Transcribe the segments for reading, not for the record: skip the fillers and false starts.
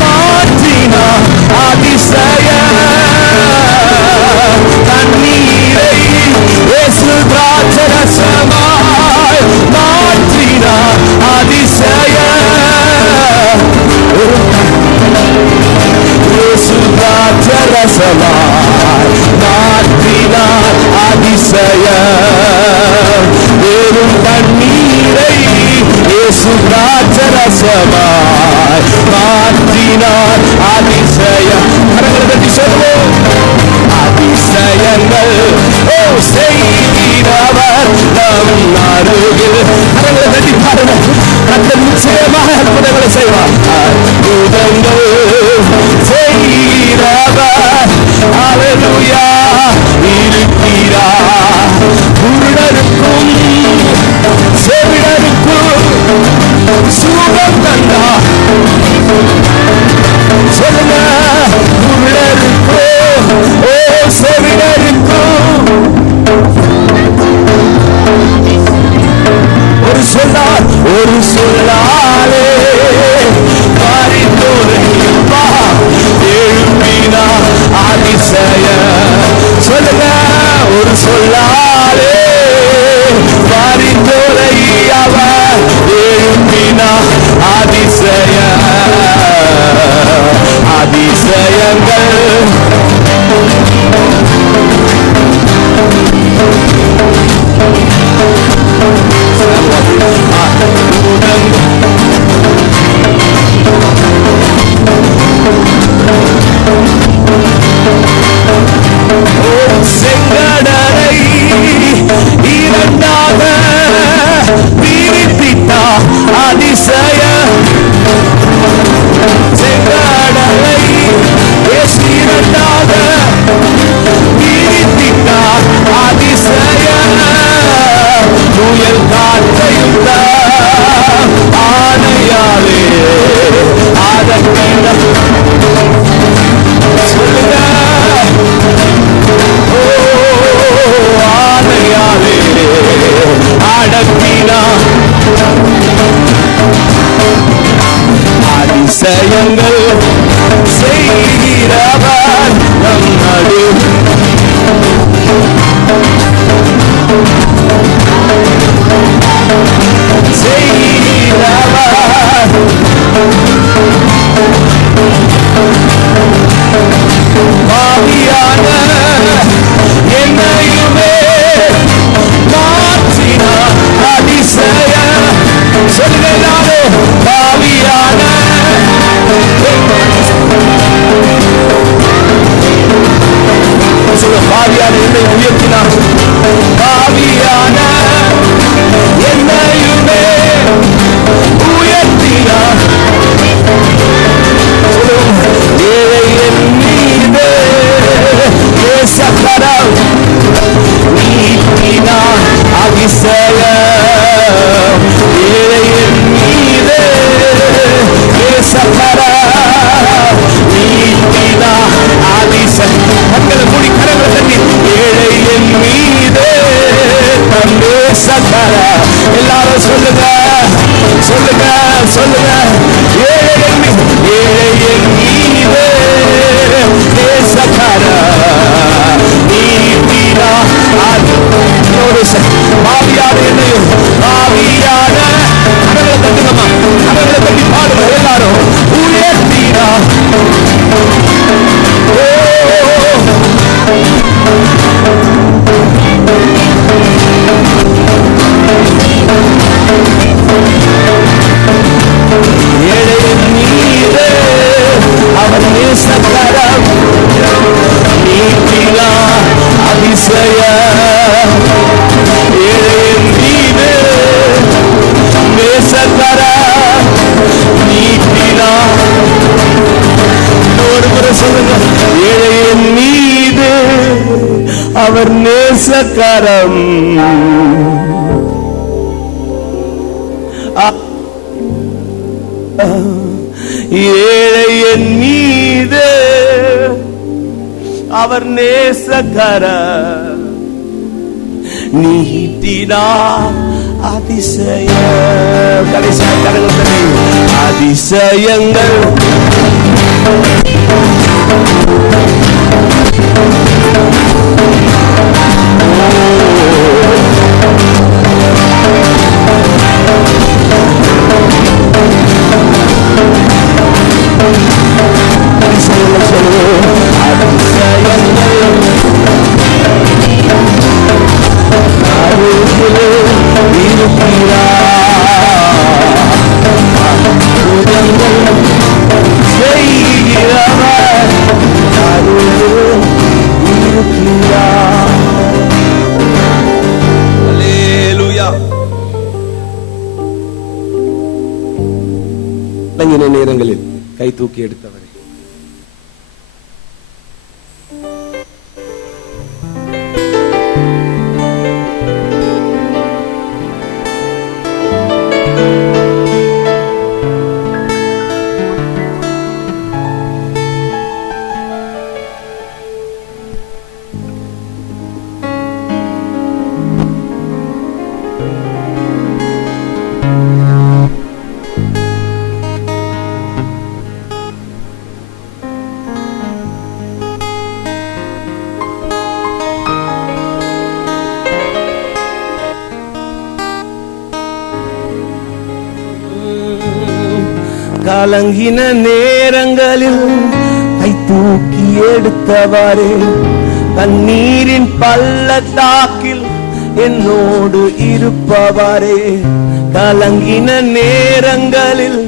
மாற்றினார் அதிசய தண்ணீரை இயேசு திராட்சரசமாய் மாற்றினார் அதிசய இயேசு திராட்சரசமாய் மாற்றினார் அதிசய வெறும் தண்ணீரை இயேசு திராட்சரசமாய் மாற்றினார் அதிசய. கரங்களை தட்டி சொல்லுவோம். அதிசயங்கள் செய்கிறவர் நம் அருகில். கரங்களை தட்டி பாருங்க. கர்த்தர் நிச்சயமாக அற்புதங்களை செய்வார். அற்புதங்கள் செய்கிறவர் அல்லேலூயா இருக்கிறார். குருடருக்கும் செவிடருக்கும் சுகம் தந்தார். சொல்லுங்க. குருடருக்கும் செவிடருக்கும் ஒரு சொல்லால் ஒரு சொல்லாலே பரிந்துரைப்பா எழுப்பினா அதிசய. சொல்லுங்க. ஒரு சொல்லாலே பரிந்துரை அவர் எழுப்பினா அதிசய அதிசயங்கள். செங்கடலை இரண்டாக பிரித்திட்டா அதிசய. செங்கடலை இரண்டாக பிரித்திட்டா அதிசய. புயல் காற்றையும் ஆணையாலே அதற்கிட. சொல்லுங்க. ஆணையாலே அடக்கினா அதிசயங்கள் செய்கிறவர் நம் நடு. செய்கிறவர் பாவியான என்னையுமே மாற்றினார் அதிசய. சொல்லுங்க. பாவியான பாவியான என்னை உயர்த்தினார். பாவியான என்னையுமே உயர்த்தினார். ஏழை என் மீது நேசக்கரம் நீட்டினார் அதிசய. ஏழை என் மீது நேசக்கரம் நீட்டினார் அதிசய. மக்களை மூடி கரங்களை தட்டி. ஏழை என் மீது நேசக்கரம். எல்லாரும் சொல்லுங்க. சொல்லுங்க. சொல்லுங்க. ஏழை என் மீது நேசக்கரம் நீட்டினார். பாவியான என்னையும் பாவியான கடவுளை தட்டுங்கம்மா. கடவுளை தட்டி பாடுங்க எல்லாரும். உயர்த்தினா ஏழையின் மீது அவர் நேசக்கரம் நீட்டினா அதிசய. ஏழையின் மீது நேசக்கரம் நீட்டினா. ஒரு முறை சொல்லுங்க. ஏழையின் மீது அவர் நேசக்கரம் ஏழையின் மீது அவர் நேசக்கரம் நீட்டினா அதிசய. கடைசியாக அதிசயங்கள் நேரங்களில் கை தூக்கி எடுத்தவரே, கலங்கின நேரங்களில் கை தூக்கி எடுத்தவரே, கண்ணீரின் பள்ளத்தாக்கில் என்னோடு இருப்பவரே. கலங்கின நேரங்களில்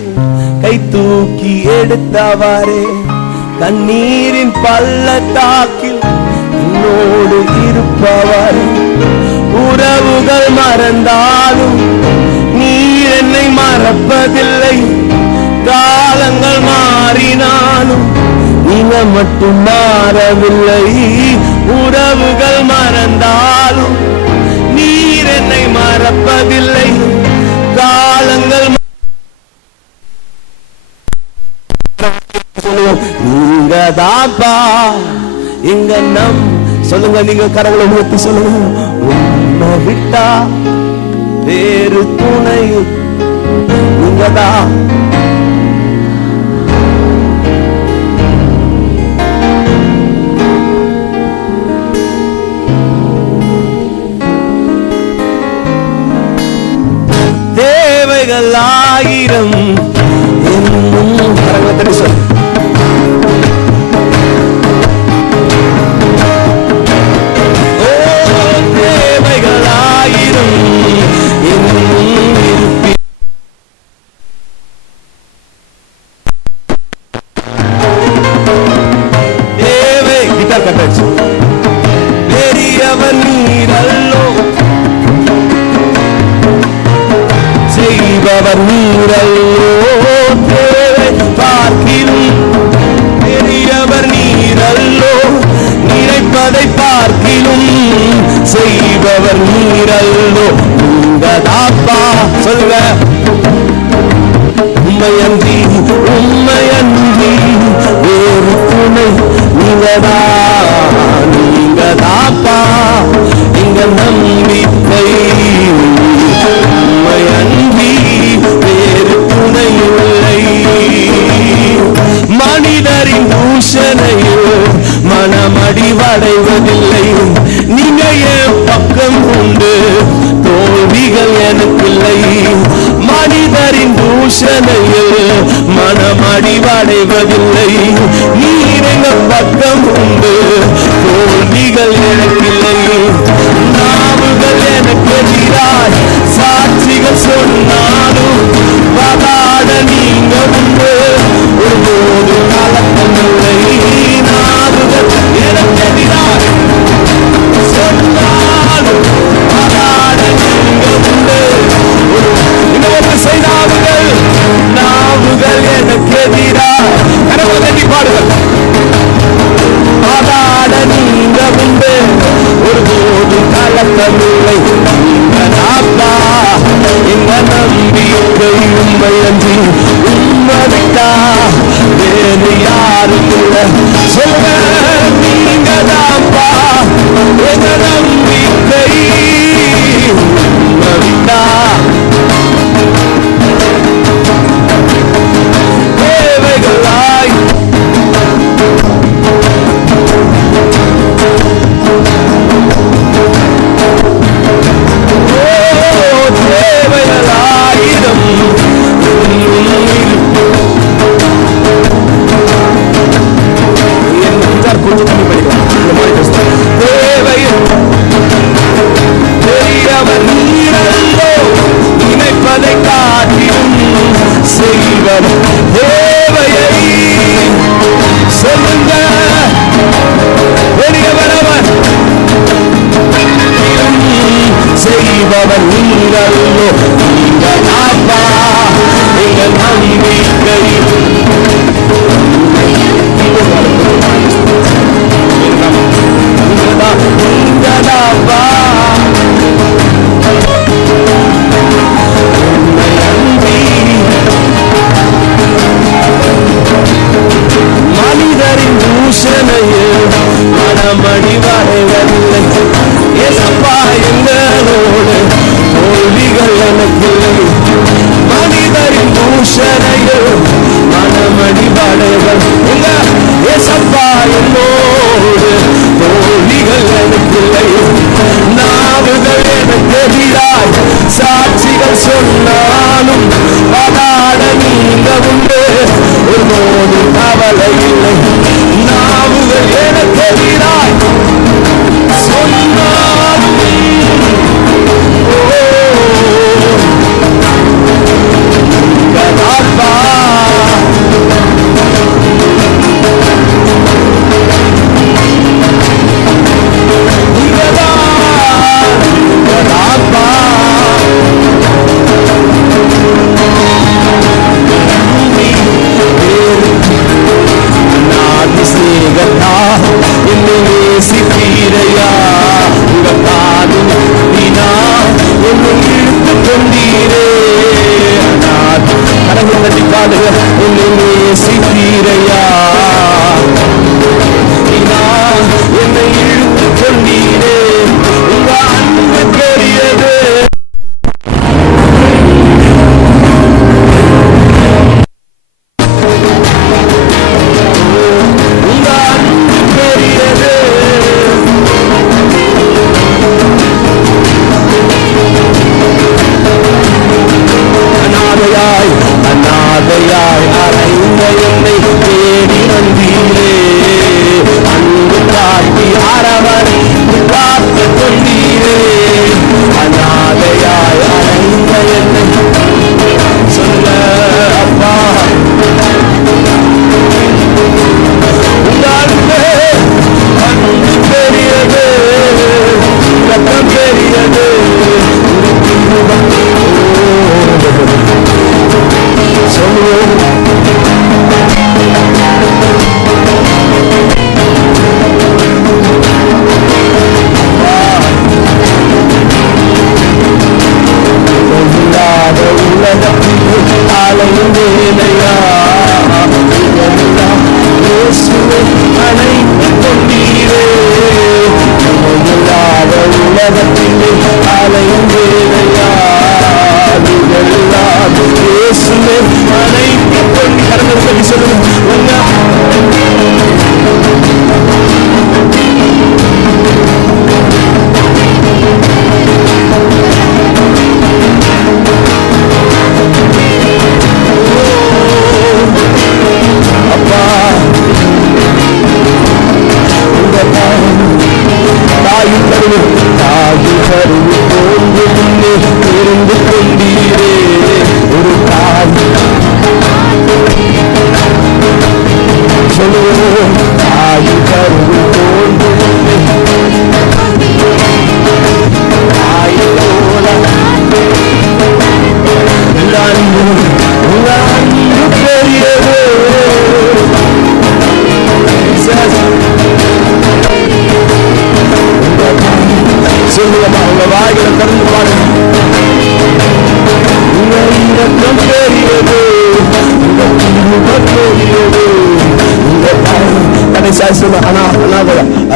கை தூக்கி எடுத்தவரே, கண்ணீரின் பள்ளத்தாக்கில் என்னோடு இருப்பவரே. உறவுகள் மறந்தாலும் நீர் என்னை மறப்பதில்லை, காலங்கள் மாறினாலும் நீங்க மட்டும் மாறவில்லை. உறவுகள் மறந்தாலும் நீர் என்னை மறப்பதில்லை, காலங்கள் நீங்க தாப்பா எங்க நம் சொல்லுங்க, நீங்க கரங்களை உயர்த்தி சொல்லுங்க. உன்னை விட்டா வேறு துணை நீங்கதான். தேவைகள் ஆயிரம் என்னும் கரங்களை சொல். தேவைகள் ஆயிரம் என்னும் இருப்பி தேவை கிட்டார் கட்டாச்சு. பெரியவன் நீரல்லோ, செய்பவர் நீரல்லோ. தேவை பார்க்கிலும் பெரியவர் நீரல்லோ, நினைப்பதை பார்க்கிலும் செய்பவர் நீரல்லோ. உங்க தாப்பா சொல்லுங்க. உண்மையன்றி உண்மையன்றி வேறு துணை நீங்கதா. நீங்க தாப்பா எங்க நம்பிக்கை, உண்மையன்றி வேறு துணை இல்லை. மனிதரின் தூஷணையில் மனமடிவடைவதில்லை, நீங்க என் பக்கம் உண்டு, தோல்விகள் எனக்கில்லை. மனிதரின் தூஷணையில் மனமடிவடைவதில்லை, நீர் எங்க பக்கம் உண்டு, தோல்விகள் எனக்கில்லை. நாவுகள் எனக்கு எதிராய் சாட்சிகள் சொன்னாலும் வாதாட நீங்க உண்டு, ஒருபோது கலக்கமில்லை. நாவுகள் எனக்கு எதிராய் சொன்னாலும் வாதாட நீங்க உண்டு. இன்னொரு செய்தாவுகள் நாவுகள் எனக்கு எதிராய் கனவு தட்டி பாடுகள் வாதாட நீங்க உண்டு, ஒருபோது கலக்கமில்லை. எங்க நம்பிக்கை உண்மையன்றி உண்மை விட்டா வேறு யாரும் இல்லை. சொல்ல நீங்க தாப்பா எங்க நம்பிக்கை உண்மை விட்டா செய்பவர் தேவையை சொல்லுங்க. பெரியவரவர் செய்பவர் நீங்களோ, நீங்கள் அப்பா, எங்கள் நம்பிக்கை. மனிதரின் பூஷணையில் மனமணி வரைவதில்லை. ஏசப்பா எங்களோடு தோல்விகள் எனக்கில்லை. மனிதரின் பூஷணையில் மனமணி வரைவல் உங்க ஏசப்பா என்னோடு தோல்விகள் எனக்கில்லை. நாவுகள் எனக்கு எதிராய் சாட்சிகள் சொன்னாலும் பதாட நீங்க உண்டு, ஒரு கவலை இல்லை. நாவுகள் எனக்கு எதிராய் சொன்னாலும் கதாப்பா என்னை இழுத்து கொண்டீரே. உங்க அன்பு பெரியது. உங்க அன்பு பெரியது. அநாதையாய் அநாதையாய் அலைந்த என்னை தேடி வந்தீரே. அன்பு காட்டி அரவணை காத்து கொண்டீரே. அநாதையாய் அலைந்த என்னை சொல்ல அப்பா உங்க அன்பு பெரியது, ரத்தம் பெரியது. சொல்லுவோம் உலகத்தில் அலைந்தேனையா. அணைத்து கொண்டீரே. உலகத்தில் அலைந்தேனையா. இயேசுவே அணைத்து கொண்டு கடந்து சொல்லி சொல்லுங்க.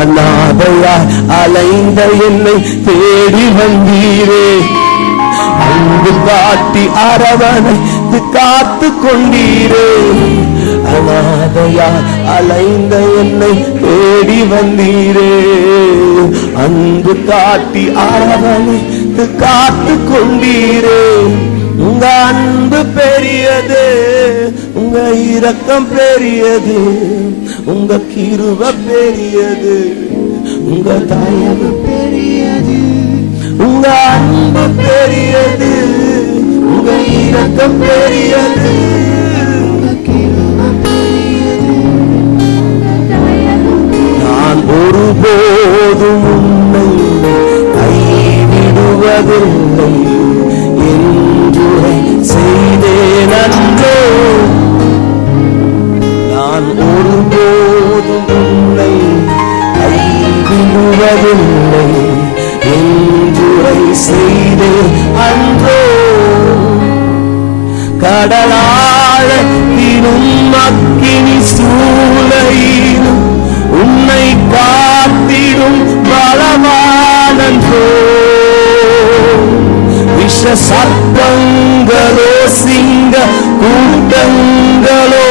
அநாதையாய் அலைந்த என்னை தேடி வந்தீரே. அன்பு காட்டி அரவணைத்து காத்து கொண்டீரே. அநாதையாய் அலைந்த என்னை தேடி வந்தீரே. அன்பு காட்டி அரவணைத்து காத்து கொண்டீரே. உங்க அன்பு பெரியது, உங்க இரக்கம் பெரியது, உங்க கிருபை பெரியது, உங்க தயவு பெரியது, உங்க அன்பு பெரியது, உங்க இரக்கம் பெரியது. ஒருபோதும் உன்னை கைவிடுவதில்லை என்று செய்தேன் அன்றோ. நான் ஒருபோதும் உன்னை கைவிடுவதில்லை என்று செய்தேன் அன்றோ. கடலாழத்திலும் அக்கினி சூளையிலும் உன்னை காத்திடும் பலவானன்றோ. விஷ சர்ப்பங்களோ சிங்க கூட்டங்களோ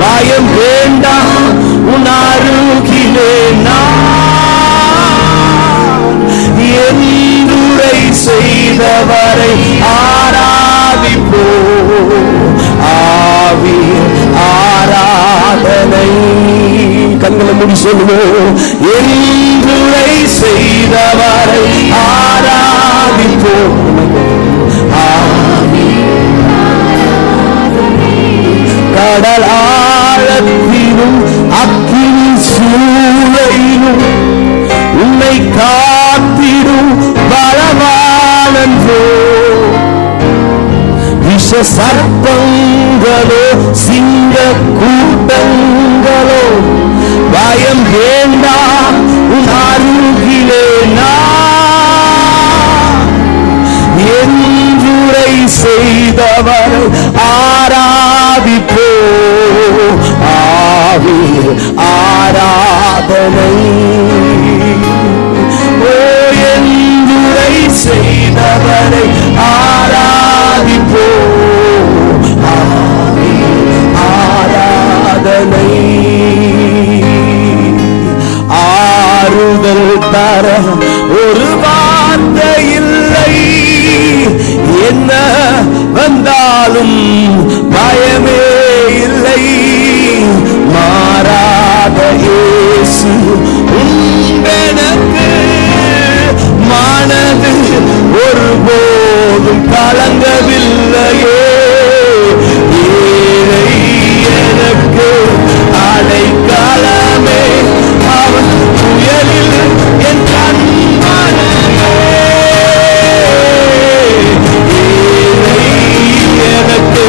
பயம் வேண்டாம் உன் அருகிலே நான் என்றுரை செய்தவரை ஆராதிப்போ. ஆவி ஆராதனை கண்களை மூடி சொல்லுவோம். என்றுரை செய்தவரை ஆராதிப்போம். கடல் ஆழத்திலும் அக்கினி சூளையிலும் உன்னை காத்திடும் பலவானன்றோ. விஷ சர்ப்பங்களோ சிங்க கூட்டங்களோ பயம் வேண்டாம் உன் அருகிலே நான் என்றுரை செய்தவர் ஆராதிப்போ. ஆவி ஆராதனை ஓ என்றுரை செய்தவரை ஆராதிப்போ. ஆவி ஆராதனை ஆறுதல் தர ஒரு வார்த்தை இல்லை. என்ன வந்தாலும் பயமே இல்லை. மாறாத இயேசு உண்டெனக்கு மனது ஒருபோதும் கலங்கவில்லையே. ஏழை எனக்கு அடைக்கலமே அவன் புயலில் என் கண்மலையே. ஏழை எனக்கு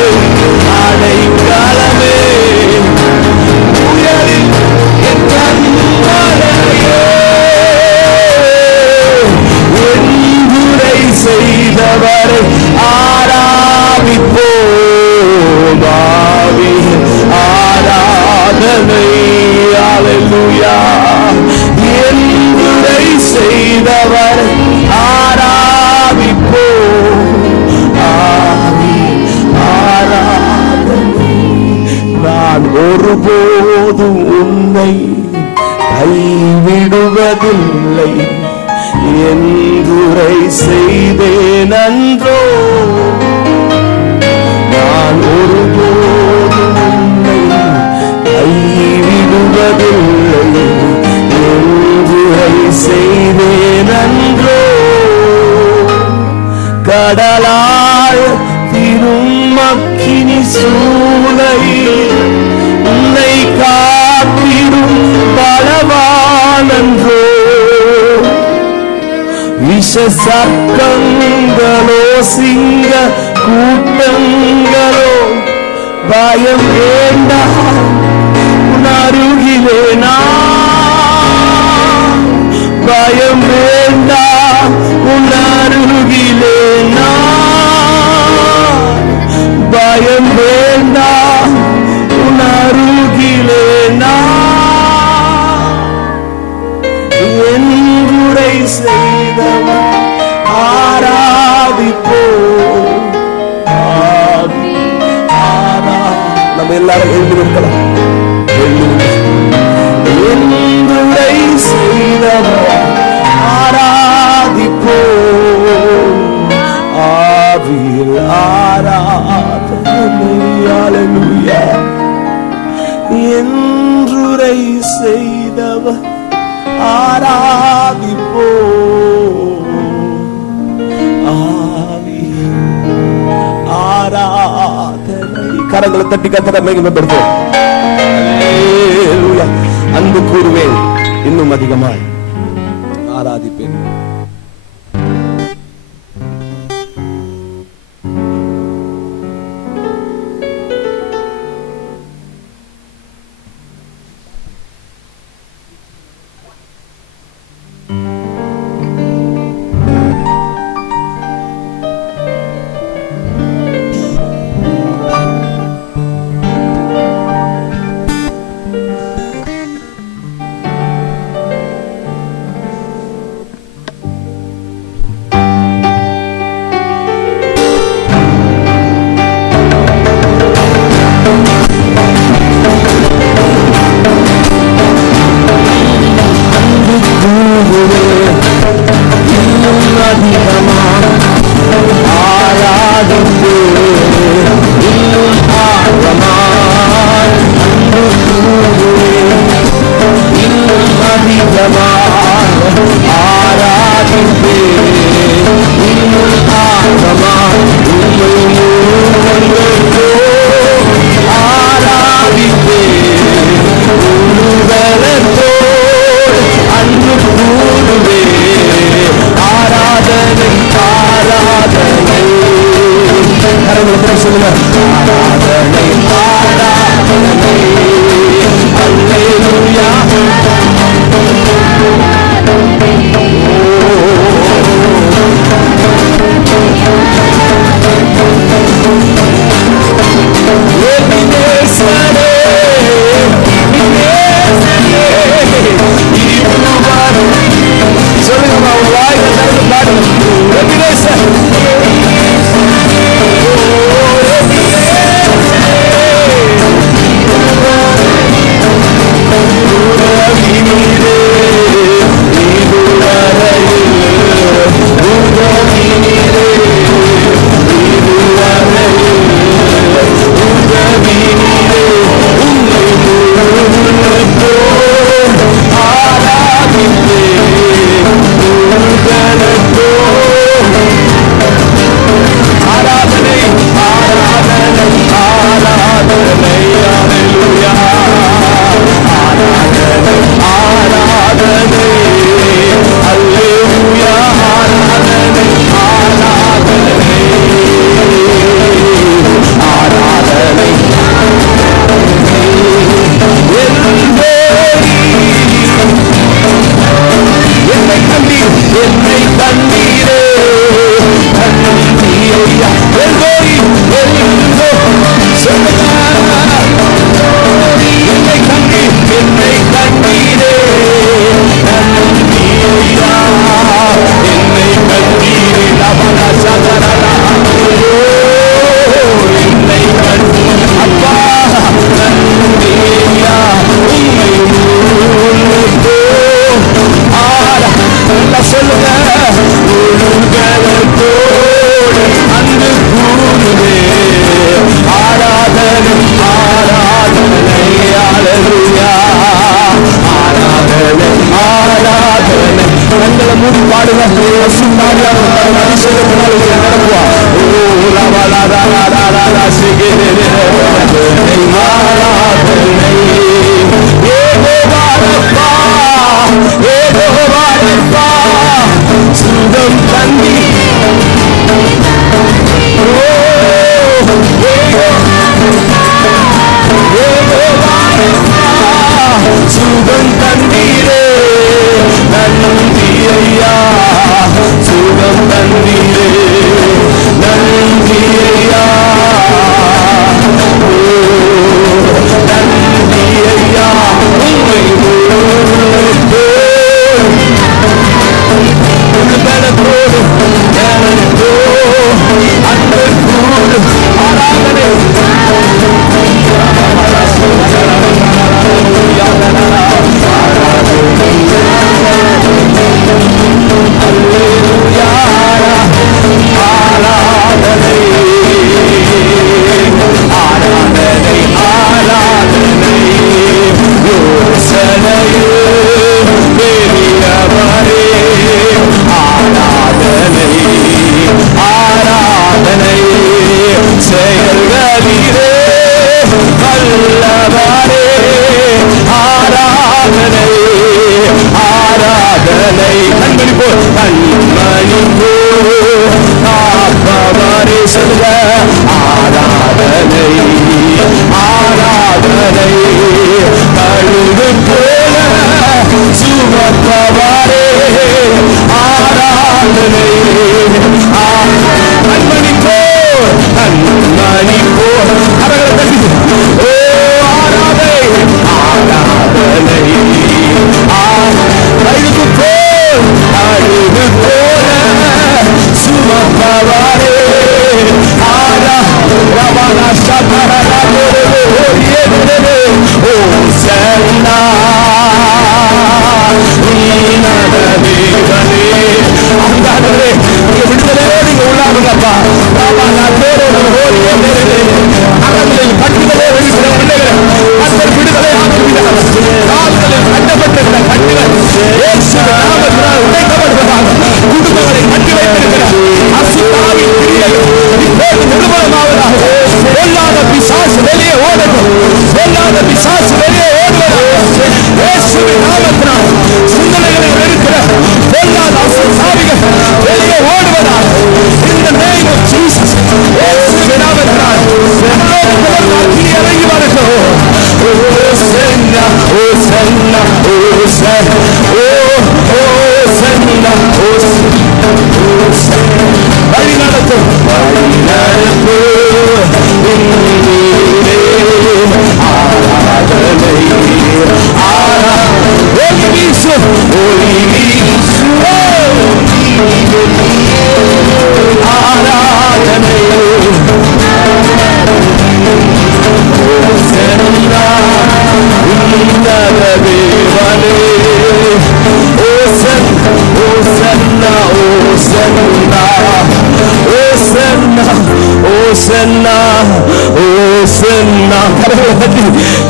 அடைக்கலமே புயலில் என் கண்மலையே. என்றுரை செய்தவரை ஆராதிப்போம். ஆவி ஆராதனை அல்லேலூயா. என்றுரை செய்தவரை ஆராதிப்போம். ஆவி ஆராதனை. நான் ஒருபோதும் உன்னை கைவிடுவதில்லை என்றுரை செய்தேன் அன்றோ. நான் ஒருபோதும் உன்னை கைவிடுவதில்லை என்றுரை செய்தேன் அன்றோ. கடலாழத்திலும் அக்கினி சூளையில் உன்னை காத்திடும் பலவானன்றோ. விஷ சர்ப்பங்களோ சிங்க கூட்டங்களோ பயம் வேண்டாம் உன் அருகிலே நான். பயம் வேண்டாம் உன் அருகிலே நான். பயம் வேண்டாம் உன் அருகிலே நான். என்றுரை செய்தவர் ஆராதிப்போம். ஆவி நம்ம எல்லாரும் எழுதி இருக்கலாம். என்றுரை செய்தவர் ஆராதிப்போம். ஆவியில் ஆராதனை அல்லேலூயா. என்றுரை செய்தவர் ஆராதிப்போம். ஆவி ஆராதனை. கரங்களை தட்டி கர்த்தரை மகிமைப்படுத்துவோம். அல்லேலூயா. அன்பு கூறுவேன் இன்னும் அதிகமாய். ஆராதிப்பேன்.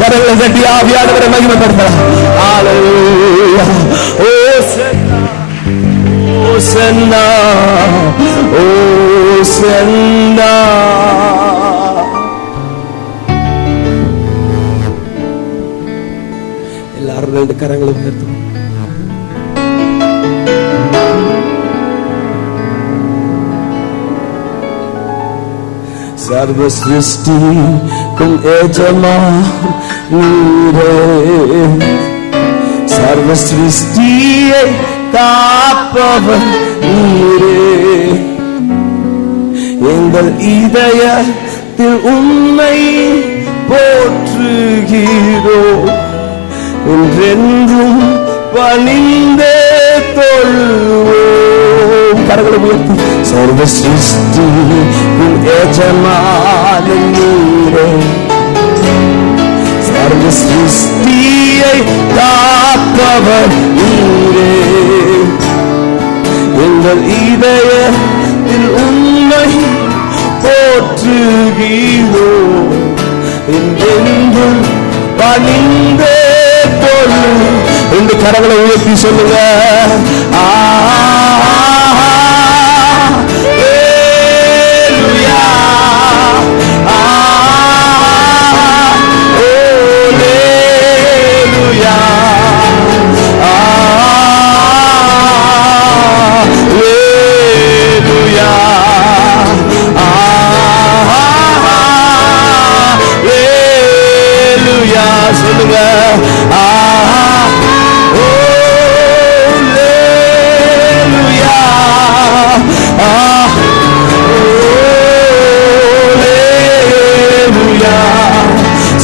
கரங்களை தட்டி ஆவியானவரை மகிமைப்படுத்தலாம். ஹalleluya. ஓசன்னா ஓசன்னா. எல்லாரும் ரெண்டு கரங்களை உயர்த்தும். சர்வ சிருஷ்டிக்கும் எஜமானீரே, சர்வ சிருஷ்டியை காப்பவர் நீரே. எங்கள் இதயத்தில் உம்மை போற்றுகிறோம், என்றென்றும் பணிந்தே தொழுவோம். கரங்களை உயர்த்தி சர்வ சிருஷ்டிக்கும் எஜமானன் நீரே, சர்வ சிருஷ்டியை காப்பவர் நீரே. எங்கள் இதயத்தில் உம்மை போற்றுகிறோம், என்றென்றும் பணிந்தே தொழுவோம். ரெண்டு கரங்களை உயர்த்தி சொல்லுங்க. சொல்லுங்க.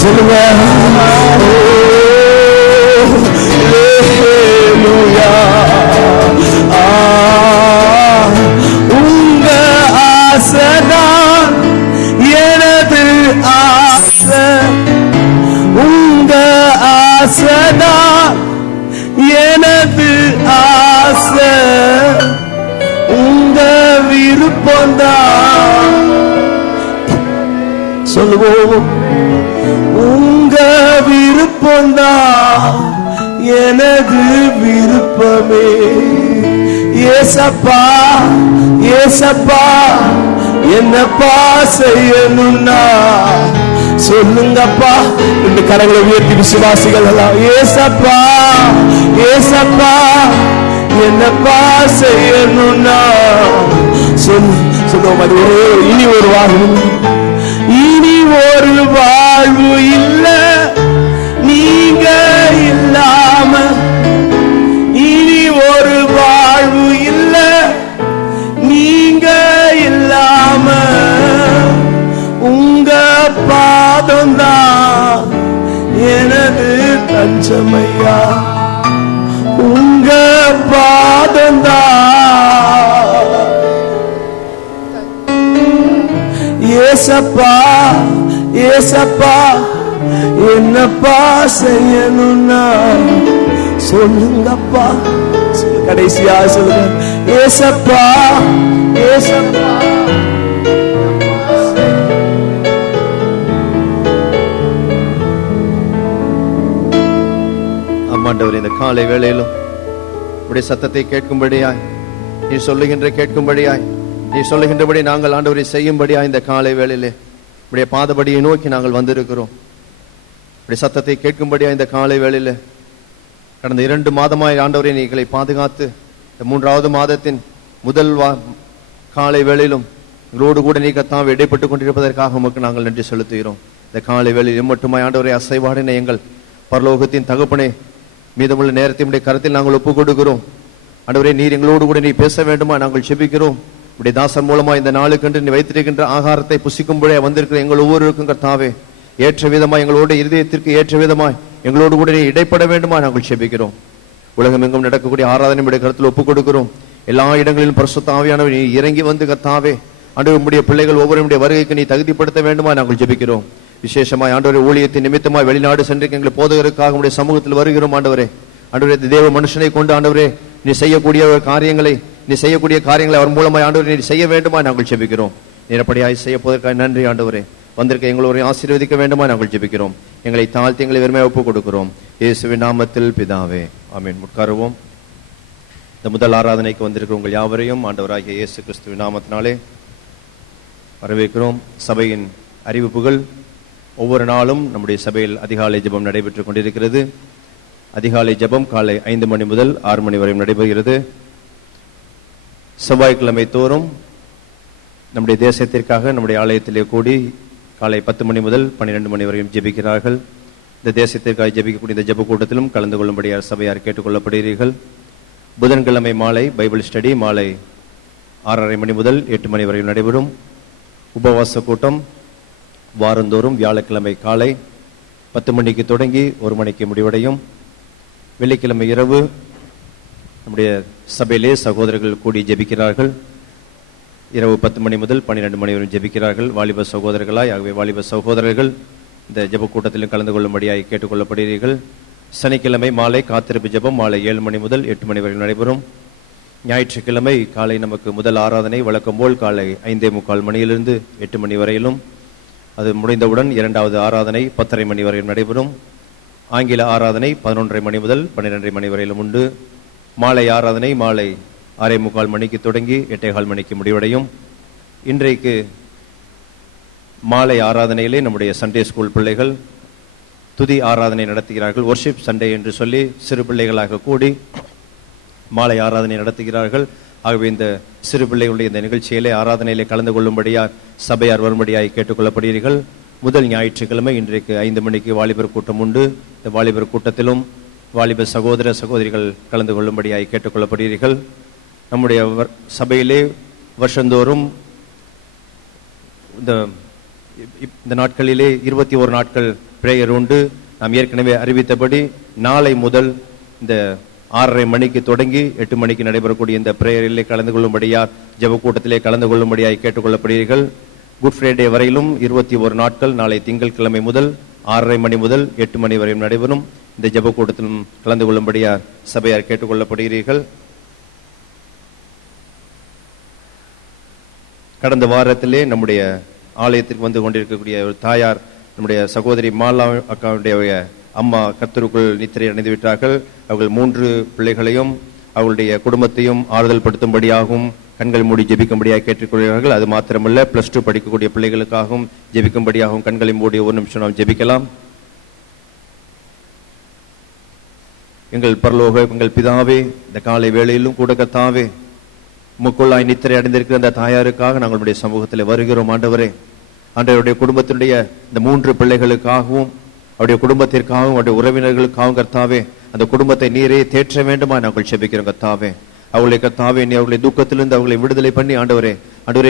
சொல்லுங்க. உங்க ஆசைதான் எனது ஆசை, உங்க ஆசைதான் எனது ஆசை, உங்க விருப்பம்தான். சொல்லுவோம். உங்க விருப்பம்தான் எனது விருப்பமே. ஏசப்பா ஏசப்பா என்னப்பா செய்யணும்னா சொல்லுங்கப்பா. ரெண்டு கரங்களை உயர்த்தி விசுவாசிகள் எல்லாம் ஏசப்பா ஏசப்பா என்னப்பா செய்யணும்னா சொல்லுவோம். அது இனி ஒரு வாழ்வு, இனி ஒரு வாழ்வு இல்ல நீங்க இல்லாம, இனி ஒரு வாழ்வு இல்ல நீங்க இல்லாம. உங்க பாதம்தான் எனது தஞ்சமையா, உங்க பாதம்தான். ஏசப்பா ஏசப்பா என்னப்பா செய்யணும்னா சொல்லுங்கப்பா. கடைசியா சொல்லுங்க. ஏசப்பா ஏசப்பா. ஆண்டவரே, இந்த காலை வேளையிலும் உடைய சத்தத்தை கேட்கும்படியாய், நீ சொல்லுகின்ற கேட்கும்படியாய், நீ சொல்லுகின்றபடி நாங்கள் ஆண்டவரை செய்யும்படியாய் இந்த காலை வேளையிலே உடைய பாதபடியை நோக்கி நாங்கள் வந்திருக்கிறோம். உடைய சத்தத்தை கேட்கும்படியாய் இந்த காலை வேளையிலே கடந்த 2 மாதமாய் ஆண்டவரை நீங்களை பாதுகாத்து இந்த 3வது மாதத்தின் முதல் காலை வேளையிலும் எங்களோடு கூட நீ கர்த்தாவே இடைப்பட்டுக் கொண்டிருப்பதற்காக உமக்கு நாங்கள் நன்றி செலுத்துகிறோம். இந்த காலை வேளையில் மட்டுமாய் ஆண்டவரை அசைவாடின எங்கள் பரலோகத்தின் தகப்பனே, மீதமுள்ள நேரத்தை உடைய கருத்தில் நாங்கள் ஒப்புக் கொடுக்கிறோம். ஆண்டவரே, நீர் எங்களோடு கூட நீ பேச வேண்டுமா நாங்கள் செபிக்கிறோம். உடைய தாசன் மூலமா இந்த நாளுக்கென்று நீ வைத்திருக்கின்ற ஆகாரத்தை புசிக்கும்படியே வந்திருக்கிற எங்கள் ஒவ்வொருவருக்கும் கர்த்தாவே ஏற்ற விதமாய், எங்களோட இருதயத்திற்கு ஏற்ற விதமாய் எங்களோடு கூட நீ இடைப்பட வேண்டுமா நாங்கள் செபிக்கிறோம். உலகம் எங்கும் நடக்கக்கூடிய ஆராதனை உடைய கருத்தில் ஒப்புக் கொடுக்கிறோம். எல்லா இடங்களிலும் பரிசுத்த ஆவியானவர் நீ இறங்கி வந்து கர்த்தாவே ஆண்டவர் உம்முடைய பிள்ளைகள் ஒவ்வொருடைய வருகைக்கு நீ தகுதிப்படுத்த வேண்டுமா நாங்கள் ஜெபிக்கிறோம். விசேஷமாய் ஆண்டவரே, ஊழியத்தின் நிமித்தமாய் வெளிநாடு சென்று எங்களை போதகருக்காக உடைய சமூகத்தில் வருகிறோம். ஆண்டவரே, ஆண்டவரே, தேவ மனுஷனை கொண்டு ஆண்டவரே நீ செய்யக்கூடிய காரியங்களை அவர் மூலமாய் ஆண்டவரே நீ செய்ய வேண்டுமா நாங்கள் ஜெபிக்கிறோம். நேரப்படியாய் செய்ய போவதற்காக நன்றி ஆண்டவரே. வந்திருக்க எங்களை ஆசீர்வதிக்க வேண்டுமா நாங்கள் ஜெபிக்கிறோம். எங்களை தாழ்த்தி எங்களை வெறுமையாக ஒப்புக் கொடுக்கிறோம். இயேசுவின் நாமத்தில் பிதாவே, ஆமென். உட்காருவோம். இந்த முதல் ஆராதனைக்கு வந்திருக்கிற உங்கள் யாவரையும் ஆண்டவராகிய இயேசு கிறிஸ்துவின் நாமத்தினாலே வரவேற்கிறோம். சபையின் அறிவிப்புகள். ஒவ்வொரு நாளும் நம்முடைய சபையில் அதிகாலை ஜெபம் நடைபெற்றுக் கொண்டிருக்கிறது. அதிகாலை ஜெபம் காலை 5 மணி முதல் 6 மணி வரை நடைபெறுகிறது. செவ்வாய்க்கிழமை தோறும் நம்முடைய தேசத்திற்காக நம்முடைய ஆலயத்திலே கூடி காலை 10 மணி முதல் 12 மணி வரையும் ஜெபிக்கிறார்கள். இந்த தேசத்திற்காக ஜெபிக்கக்கூடிய இந்த ஜெப கூட்டத்திலும் கலந்து கொள்ளும்படியார் சபையார் கேட்டுக்கொள்ளப்படுகிறீர்கள். புதன்கிழமை மாலை பைபிள் ஸ்டடி மாலை 6:30 மணி முதல் 8 மணி வரை நடைபெறும். உபவாச கூட்டம் வாரந்தோறும் வியாழக்கிழமை காலை 10 மணிக்கு தொடங்கி 1 மணிக்கு முடிவடையும். வெள்ளிக்கிழமை இரவு நம்முடைய சபையிலே சகோதரர்கள் கூடி ஜெபிக்கிறார்கள். இரவு 10 மணி முதல் 12 மணி வரை ஜெபிக்கிறார்கள். வாலிப சகோதரர்களாய், ஆகவே வாலிப சகோதரர்கள் இந்த ஜெப கூட்டத்திலும் கலந்து கொள்ளும்படியாய் கேட்டுக்கொள்ளப்படுகிறீர்கள். சனிக்கிழமை மாலை காத்திருப்பு ஜெபம் மாலை 7 மணி முதல் 8 மணி வரை நடைபெறும். ஞாயிற்றுக்கிழமை காலை நமக்கு முதல் ஆராதனை வழக்கம் போல் காலை 5:45 மணியிலிருந்து 8 மணி வரையிலும், அது முடிந்தவுடன் இரண்டாவது ஆராதனை 10:30 மணி வரை நடைபெறும். ஆங்கில ஆராதனை 11:30 மணி முதல் 12:30 மணி வரையிலும் உண்டு. மாலை ஆராதனை மாலை 6:45 மணிக்கு தொடங்கி 8:15 மணிக்கு முடிவடையும். இன்றைக்கு மாலை ஆராதனையிலே நம்முடைய சண்டே ஸ்கூல் பிள்ளைகள் துதி ஆராதனை நடத்துகிறார்கள். வொர்ஷிப் சண்டே என்று சொல்லி சிறு பிள்ளைகளாக கூடி மாலை ஆராதனை நடத்துகிறார்கள். ஆகவே இந்த சிறு பிள்ளைகளுடைய இந்த நிகழ்ச்சியிலே ஆராதனையிலே கலந்து கொள்ளும்படியார் சபையார் வரும்படியாய் கேட்டுக்கொள்ளப்படுகிறீர்கள். முதல் ஞாயிற்றுக்கிழமை இன்றைக்கு 5 மணிக்கு வாலிபர் கூட்டம் உண்டு. இந்த வாலிபர் கூட்டத்திலும் வாலிப சகோதர சகோதரிகள் கலந்து கொள்ளும்படியாய் கேட்டுக்கொள்ளப்படுகிறீர்கள். நம்முடைய சபையிலே வருஷந்தோறும் இந்த நாட்களிலே 21 நாட்கள் பிரேயர் உண்டு. நாம் ஏற்கனவே அறிவித்தபடி நாளை முதல் இந்த 6:30 மணிக்கு தொடங்கி 8 மணிக்கு நடைபெறக்கூடிய இந்த பிரேயரிலே கலந்து கொள்ளும்படியார் ஜெப கூட்டத்திலே கலந்து கொள்ளும்படியாய் கேட்டுக்கொள்ளப்படுகிறீர்கள். குட் ஃப்ரைடே வரையிலும் 21 நாட்கள் நாளை திங்கட்கிழமை முதல் 6:30 மணி முதல் 8 மணி வரையும் நடைபெறும். இந்த ஜெப கூட்டத்திலும் கலந்து கொள்ளும்படியார் சபையார் கேட்டுக்கொள்ளப்படுகிறீர்கள். கடந்த வாரத்திலே நம்முடைய ஆலயத்திற்கு வந்து கொண்டிருக்கக்கூடிய ஒரு தாயார், நம்முடைய சகோதரி மாலா அக்காவுடைய அம்மா கர்த்தருக்குள் நித்திரை அடைந்து விட்டார்கள். அவர்கள் 3 பிள்ளைகளையும் அவர்களுடைய குடும்பத்தையும் ஆறுதல் படுத்தும்படியாகவும் கண்கள் மூடி ஜெபிக்கும்படியாக கேட்டுக்கொள்கிறார்கள். அது மாத்திரமல்ல, +2 படிக்கக்கூடிய பிள்ளைகளுக்காகவும் ஜெபிக்கும்படியாகவும் கண்களை மூடி ஒரு நிமிஷம் நாம் ஜெபிக்கலாம். எங்கள் பரலோக எங்கள் பிதாவே, இந்த காலை வேளையிலும் கூட கர்த்தாவே உமக்குள்ளாய் நித்திரை அடைந்திருக்கிற அந்த தாயாருக்காக நாங்களுடைய சமூகத்தில் வருகிறோம். ஆண்டவரே, ஆண்டவருடைய குடும்பத்தினுடைய இந்த 3 பிள்ளைகளுக்காகவும் அவருடைய குடும்பத்திற்காகவும் அவருடைய உறவினர்களுக்காகவும் கர்த்தாவே அந்த குடும்பத்தை நீரே தேற்ற வேண்டுமா நாங்கள் ஜெபிக்கிறோம். கர்த்தாவே அவர்களை கர்த்தாவே நீ அவர்களை துக்கத்திலிருந்து அவர்களை விடுதலை பண்ணி ஆண்டவரே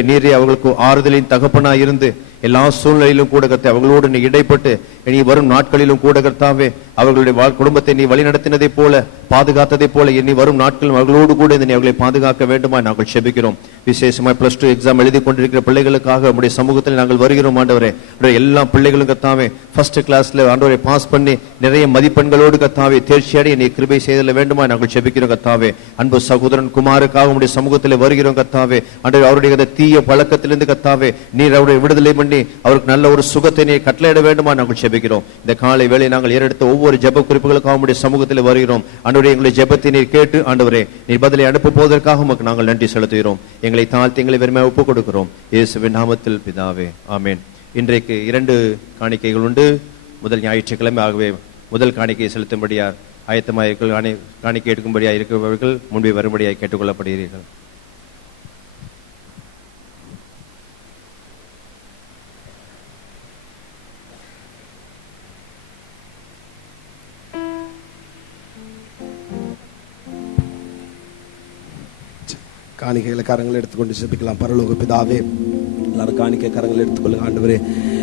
நீரே அவர்களுக்கு ஆறுதலின் தகப்பனா இருந்து எல்லா சூழ்நிலையிலும் கூட கர்த்தாவே அவர்களோடு நீ இடைப்பட்டு இனி வரும் நாட்களிலும் கூட கர்த்தாவே அவர்களுடைய குடும்பத்தை நீ வழி நடத்தினதை போல பாதுகாத்ததை போல இனி வரும் நாட்களும் அவர்களோடு கூட நீ அவர்களை பாதுகாக்க வேண்டுமா நாங்கள் ஜெபிக்கிறோம். விசேஷமாய் +2 எக்ஸாம் எழுதி கொண்டிருக்கிற பிள்ளைகளுக்காக நம்முடைய சமூகத்தில் நாங்கள் வருகிறோம். ஆண்டவரே எல்லா பிள்ளைகளும் கர்த்தாவே ஃபர்ஸ்ட் கிளாஸ்ல ஆண்டவரை பாஸ் பண்ணி நிறைய மதிப்பெண்களோடு கர்த்தாவே தேர்ச்சியடைய நீ கிருபை செய்தல வேண்டுமா நாங்கள் ஜெபிக்கிறோம். கர்த்தாவே அன்பு சகோதரன் குமாருக்காக நம்முடைய சமூகத்தில் வருகிறோம். கர்த்தாவே ஆண்டவரே அவருடைய தீய பழக்கத்திலிருந்து கர்த்தாவே நீர் அவருடைய விடுதலை பண்ணி அவருக்கு நல்ல ஒரு சுகத்தை நீ கட்டளையிட வேண்டுமா நாங்கள் ஜெபிக்கிறோம். இந்த காலை வேளை நாங்கள் ஏறெடுத்த ஒவ்வொரு ஜெப குறிப்புகளுக்காக நம்முடைய சமூகத்தில் வருகிறோம். ஆண்டவரே எங்களுடைய ஜெபத்தை நீர் கேட்டு ஆண்டவரே நீர் பதிலை அனுப்ப போவதற்காக உமக்கு நாங்கள் நன்றி செலுத்துகிறோம். எங்களை தாழ்த்தி எங்களை வெறுமையாக ஒப்புக் கொடுக்கிறோம். இயேசுவின் நாமத்தில் பிதாவே, ஆமென். இன்றைக்கு 2 காணிக்கைகள் உண்டு. முதல் ஞாயிற்றுக்கிழமை, ஆகவே முதல் காணிக்கையை செலுத்தும்படியார் ஆயத்தமாக காணிக்கை எடுக்கும்படியாக இருக்கிறவர்கள் முன்பே வரும்படியாக கேட்டுக்கொள்ளப்படுகிறீர்கள். காணிக்கைகளை கரங்களை எடுத்துக்கொண்டு ஜெபிக்கலாம். பரலோக பிதாவே, எல்லாரும் காணிக்கை கரங்களை எடுத்துக்கொள்ளுங்க. ஆண்டவரே,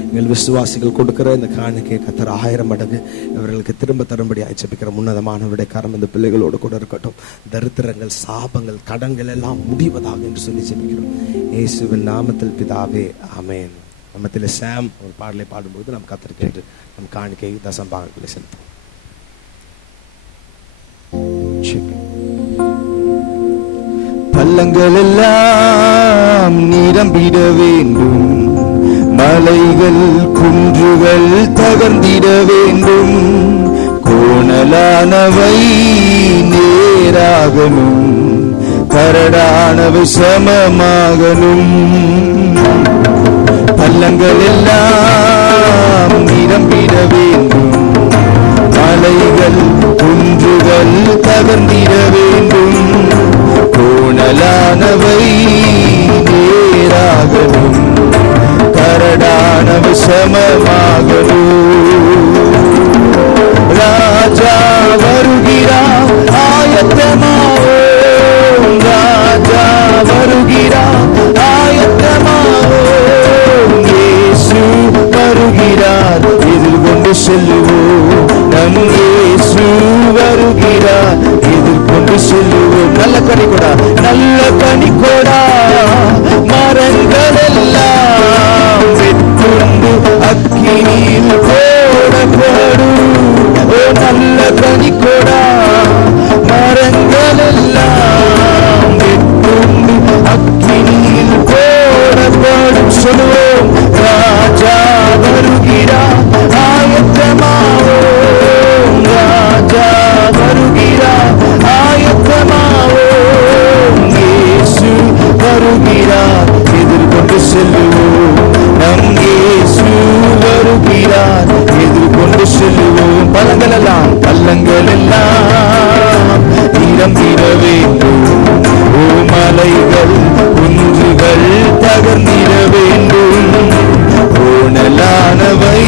எங்கள் விசுவாசிகள் கொடுக்கிற இந்த காணிக்கை கர்த்தர் 1000 மடங்கு இவர்களுக்கு திரும்ப தரும்படி ஜெபிக்கிற உன்னதமான விடைக்காரம் இந்த பிள்ளைகளோடு கூட இருக்கட்டும். தரித்திரங்கள், சாபங்கள், கடன்கள் எல்லாம் முடிவதாக என்று சொல்லி ஜெபிக்கிறோம். இயேசுவின் நாமத்தில் பிதாவே, ஆமென். நம்மத்தில் சாம் ஒரு பாடலை பாடும்போது நாம் கர்த்தர் கேட்டு நம் காணிக்கை தசம்பாகங்களை செலுத்துவோம். பள்ளங்கள் எல்லாம் நிரம்பிட வேண்டும், மலைகள் குன்றுகள் தகர்ந்திட வேண்டும், கோணலானவை நேராகணும், கரடானவை சமமாகணும், பள்ளங்கள் எல்லாம் நிரம்பிட வேண்டும், மலைகள் குன்றுகள் தகர்ந்திட வேண்டும், கோணலானவை நேராகணும், கரடானவை சமமாகணும். ராஜா வருகிறார் ஆயத்தமாவோம், ராஜா வருகிறார் ஆயத்தமாவோம், இயேசு வருகிறார் எதிர்கொண்டு செல்லுவோம், நம் இயேசு வருகிறார் எதிர்கொண்டு செல்லுவோம். நல்ல கனிகொடா, நல்ல கனிகொடா, மரங்கள் எல்லாம் வெட்டுண்டு அக்கினியில் போடப்படும். ஓ நல்ல கனிகொடா, மரங்கள் எல்லாம் வெட்டுண்டு அக்கினியில் போடப்படும். சொல்லுவோம், ராஜா வருகிறார் ஆயத்தமாவோம், ராஜா வருகிறார் ஆயத்தமாவோம், இயேசு வருகிறார் எதிர்கொண்டு செல்லுவோம், நம் இயேசு வருகிறார் எதிர்கொண்டு செல்லுவோம். பள்ளங்கள் எல்லாம் நிரம்பிட வேண்டும், ஓ மலைகள் குன்றுகள் தகர்ந்திட வேண்டும், கோணலானவை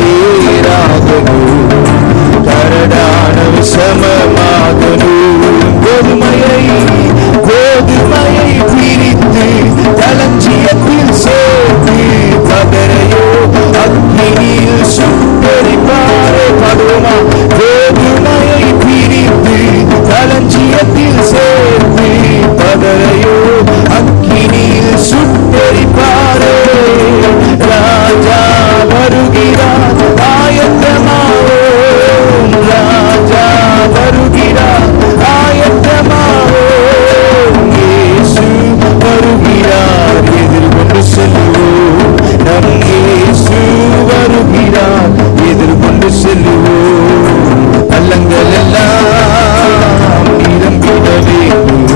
நேராகணும், கரடானவை சமமாகணும். கோதுமையை பிரித்து களஞ்சியத்தில் சேர்த்து பதரையோ அக்னியில் சுட்டரிப்பாரே. பாடுவோமா? கோதுமையை பிரித்து களஞ்சியத்தில் சேர்த்து பதரையோ அக்னியில் சுட்டரிப்பாரே. ராஜா வருகிறார் ஆயத்தமாவோம், ராஜா வருகிறார் ஆயத்தமாவோம், இயேசு வருகிறார் எதிர்கொண்டு செல்லுவோம், நம் இயேசு வருகிறார் எதிர்கொண்டு செல்லுவோம். பள்ளங்கள் எல்லாம் நிரம்பிட வேண்டும்,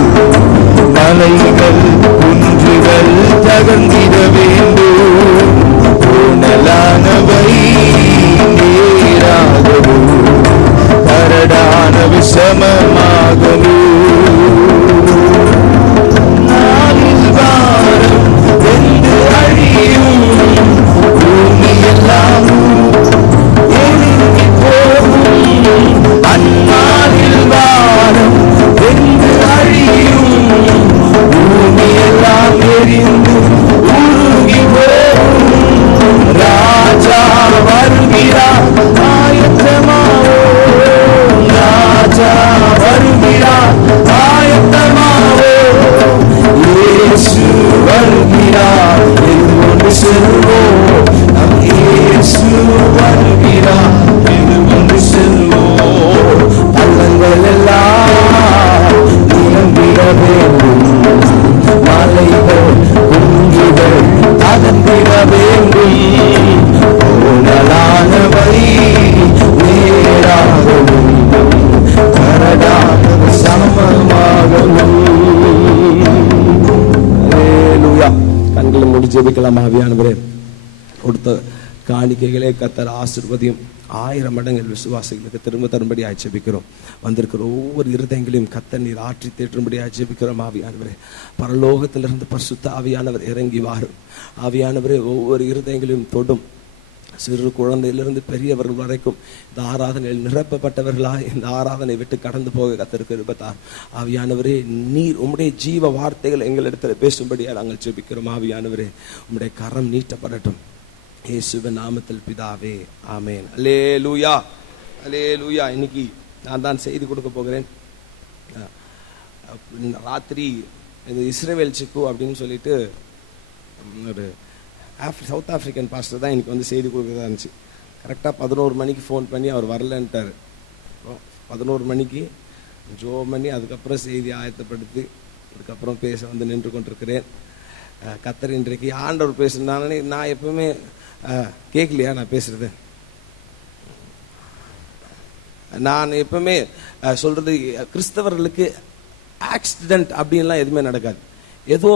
மலைகள் குன்றுகள் தகர்ந்திட வேண்டும், கோணலானவை நேராகவும் கரடானவை சமமாகவும். நாளில் வாரம் வெந்து அழியும், பூமி எல்லாம் எரிந்து போகும். அந்நாளில் வாரம் வெந்து அழியும், பூமி எல்லாம் எரிந்து உருகி போகும். ராஜா வருகிறார் ஆயத்தமாவோம், ராஜா வருகிறார் ஆயத்தமாவோம், இயேசு வருகிறார் எதிர்கொண்டு செல்வோம், நம் இயேசு வருகிறார் எதிர்கொண்டு செல்வோம். பள்ளங்கள் எல்லாம் நிரம்பிட வேண்டும், மலைகள் குன்றுகள் தகர்ந்திட வேண்டும், கோணலானவை நேராகவும் கரடானவை சமமாகவும். அல்லேலூயா. கண்களை மூடி ஜெபிக்கலாம். ஆவியானவரே, கொடுத்த காணிக்கைகளே கர்த்தர் ஆசீர்வதியும் 1000 மடங்கள் விசுவாசிகளுக்கு திரும்ப தரும்படி ஜெபிக்கிறோம். வந்திருக்கிற ஒவ்வொரு இருதயங்களையும் கர்த்தர் நீர் ஆற்றி தேற்றும்படி ஜெபிக்கிறோம். ஆவியானவரே, பரலோகத்திலிருந்து பரிசுத்த ஆவியானவர் இறங்கி வாரும். ஆவியானவரே, ஒவ்வொரு இருதயங்களையும் தொடும். சிறு குழந்தையிலிருந்து பெரியவர்கள் வரைக்கும் இந்த ஆராதனையில் நிரப்பப்பட்டவர்களாய் இந்த ஆராதனை விட்டு கடந்து போக கர்த்தருக்கு கிருபைத்தார். ஆவியானவரே, நீர் உம்முடைய ஜீவ வார்த்தைகள் எங்களிடத்தில் பேசும்படியாக நாங்கள் ஜெபிக்கிறோம். ஆவியானவரே, உம்முடைய கரம் நீட்டப்படட்டும். இயேசுவின் நாமத்தில் பிதாவே, ஆமென். அல்லேலூயா, அல்லேலூயா. இன்னைக்கு நான் தான் செய்தி கொடுக்க போகிறேன். ராத்திரி இந்த இஸ்ரேல் சிக்கு அப்படின்னு சொல்லிட்டு ஒரு சவுத் ஆஃப்ரிக்கன் பாஸ்டர் தான் எனக்கு வந்து செய்தி கொடுக்குறதா இருந்துச்சு. கரெக்டாக 11 மணிக்கு ஃபோன் பண்ணி அவர் வரலன்ட்டார். 11 மணிக்கு ஜோ பண்ணி அதுக்கப்புறம் செய்தி ஆயத்தப்படுத்தி அதுக்கப்புறம் பேச வந்து நின்று கொண்டிருக்கிறேன். கர்த்தர் இன்றைக்கு ஆண்டவர் பேசுனானே நான் எப்பவுமே கேட்கலையா நான் பேசுறது? நான் எப்பவுமே சொல்றது, கிறிஸ்தவர்களுக்கு ஆக்சிடென்ட் அப்படின்லாம் எதுவுமே நடக்காது. ஏதோ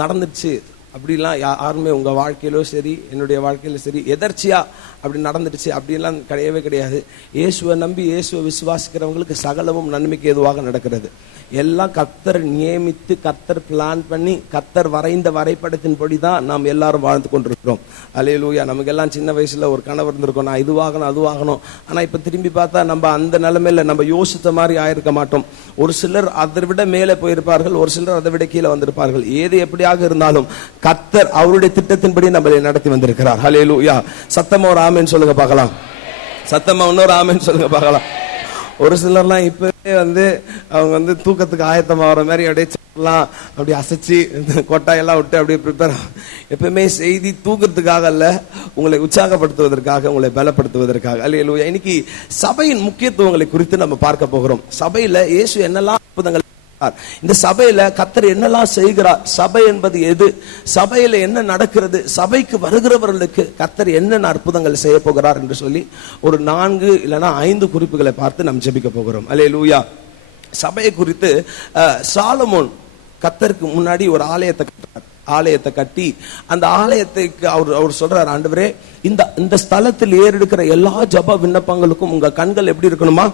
நடந்துச்சு அப்படிலாம் யாருமே உங்க வாழ்க்கையிலோ சரி என்னுடைய வாழ்க்கையில சரி எதர்ச்சியா அப்படி நடந்துடுச்சு அப்படிலாம் கிடையவே கிடையாது. இயேசுவை நம்பி இயேசுவை விசுவாசிக்கிறவங்களுக்கு சகலமும் நன்மைக்கு எதுவாக நடக்கிறது. எல்லாம் கர்த்தர் நியமித்து கர்த்தர் பிளான் பண்ணி கர்த்தர் வரைந்த வரைபடத்தின்படி தான் நாம் எல்லாரும் வாழ்ந்து கொண்டிருக்கிறோம். அல்லேலூயா. நமக்கு எல்லாம் சின்ன வயசுல ஒரு கனவு இருந்திருக்கும், நான் இதுவாகணும் அதுவாகணும். ஆனா இப்ப திரும்பி பார்த்தா நம்ம அந்த நிலைமையில நம்ம யோசித்த மாதிரி ஆயிருக்க மாட்டோம். ஒரு சிலர் அதை விட மேலே போயிருப்பார்கள், ஒரு சிலர் அதை விட கீழே வந்திருப்பார்கள். ஏது எப்படியாக இருந்தாலும் கர்த்தர் அவருடைய திட்டத்தின்படி நம்மளை நடத்தி வந்திருக்கிறார். ஹல்லேலூயா. சத்தமா ஒரு ஆமென் சொல்லுங்க பார்க்கலாம். சத்தமா இன்னொரு ஆமென் சொல்லுங்க பார்க்கலாம். ஒரு சிலர்லாம் இப்பவே அவங்க தூக்கத்துக்கு ஆயத்தமாகிற மாதிரி அப்படியே சொல்லலாம், அப்படி அசைச்சு கொட்டாயெல்லாம் விட்டு அப்படியே ப்ரிப்பேர். எப்பவுமே செய்தி தூக்கத்துக்காக அல்ல, உங்களை உற்சாகப்படுத்துவதற்காக, உங்களை பலப்படுத்துவதற்காக. அல்லேலூயா. இன்னைக்கு சபையின் முக்கியத்துவங்களை குறித்து நம்ம பார்க்க போகிறோம். சபையில இயேசு என்னெல்லாம் அற்புதங்கள், இந்த சபையில கர்த்தர் என்னெல்லாம் செய்கிறார், சபை என்பது எது, சபையில என்ன நடக்கிறது, சபைக்கு வருகிறவர்களுக்கு கர்த்தர் என்னென்ன அற்புதங்கள் செய்ய போகிறார் என்று சொல்லி ஒரு 4 இல்லைன்னா 5 குறிப்புகளை பார்த்து நாம் ஜெபிக்க போகிறோம். அல்லேலூயா. சபையை குறித்து சாலமோன் கர்த்தருக்கு முன்னாடி ஒரு ஆலயத்தை கட்டி அந்த ஆலயத்துக்கு அவர் சொல்றார், ஆண்டவரே இந்த ஸ்தலத்தில் ஏறெடுக்கிற எல்லா ஜெப விண்ணப்பங்களுக்கும் உங்க கண்கள் எப்படி இருக்கணுமா?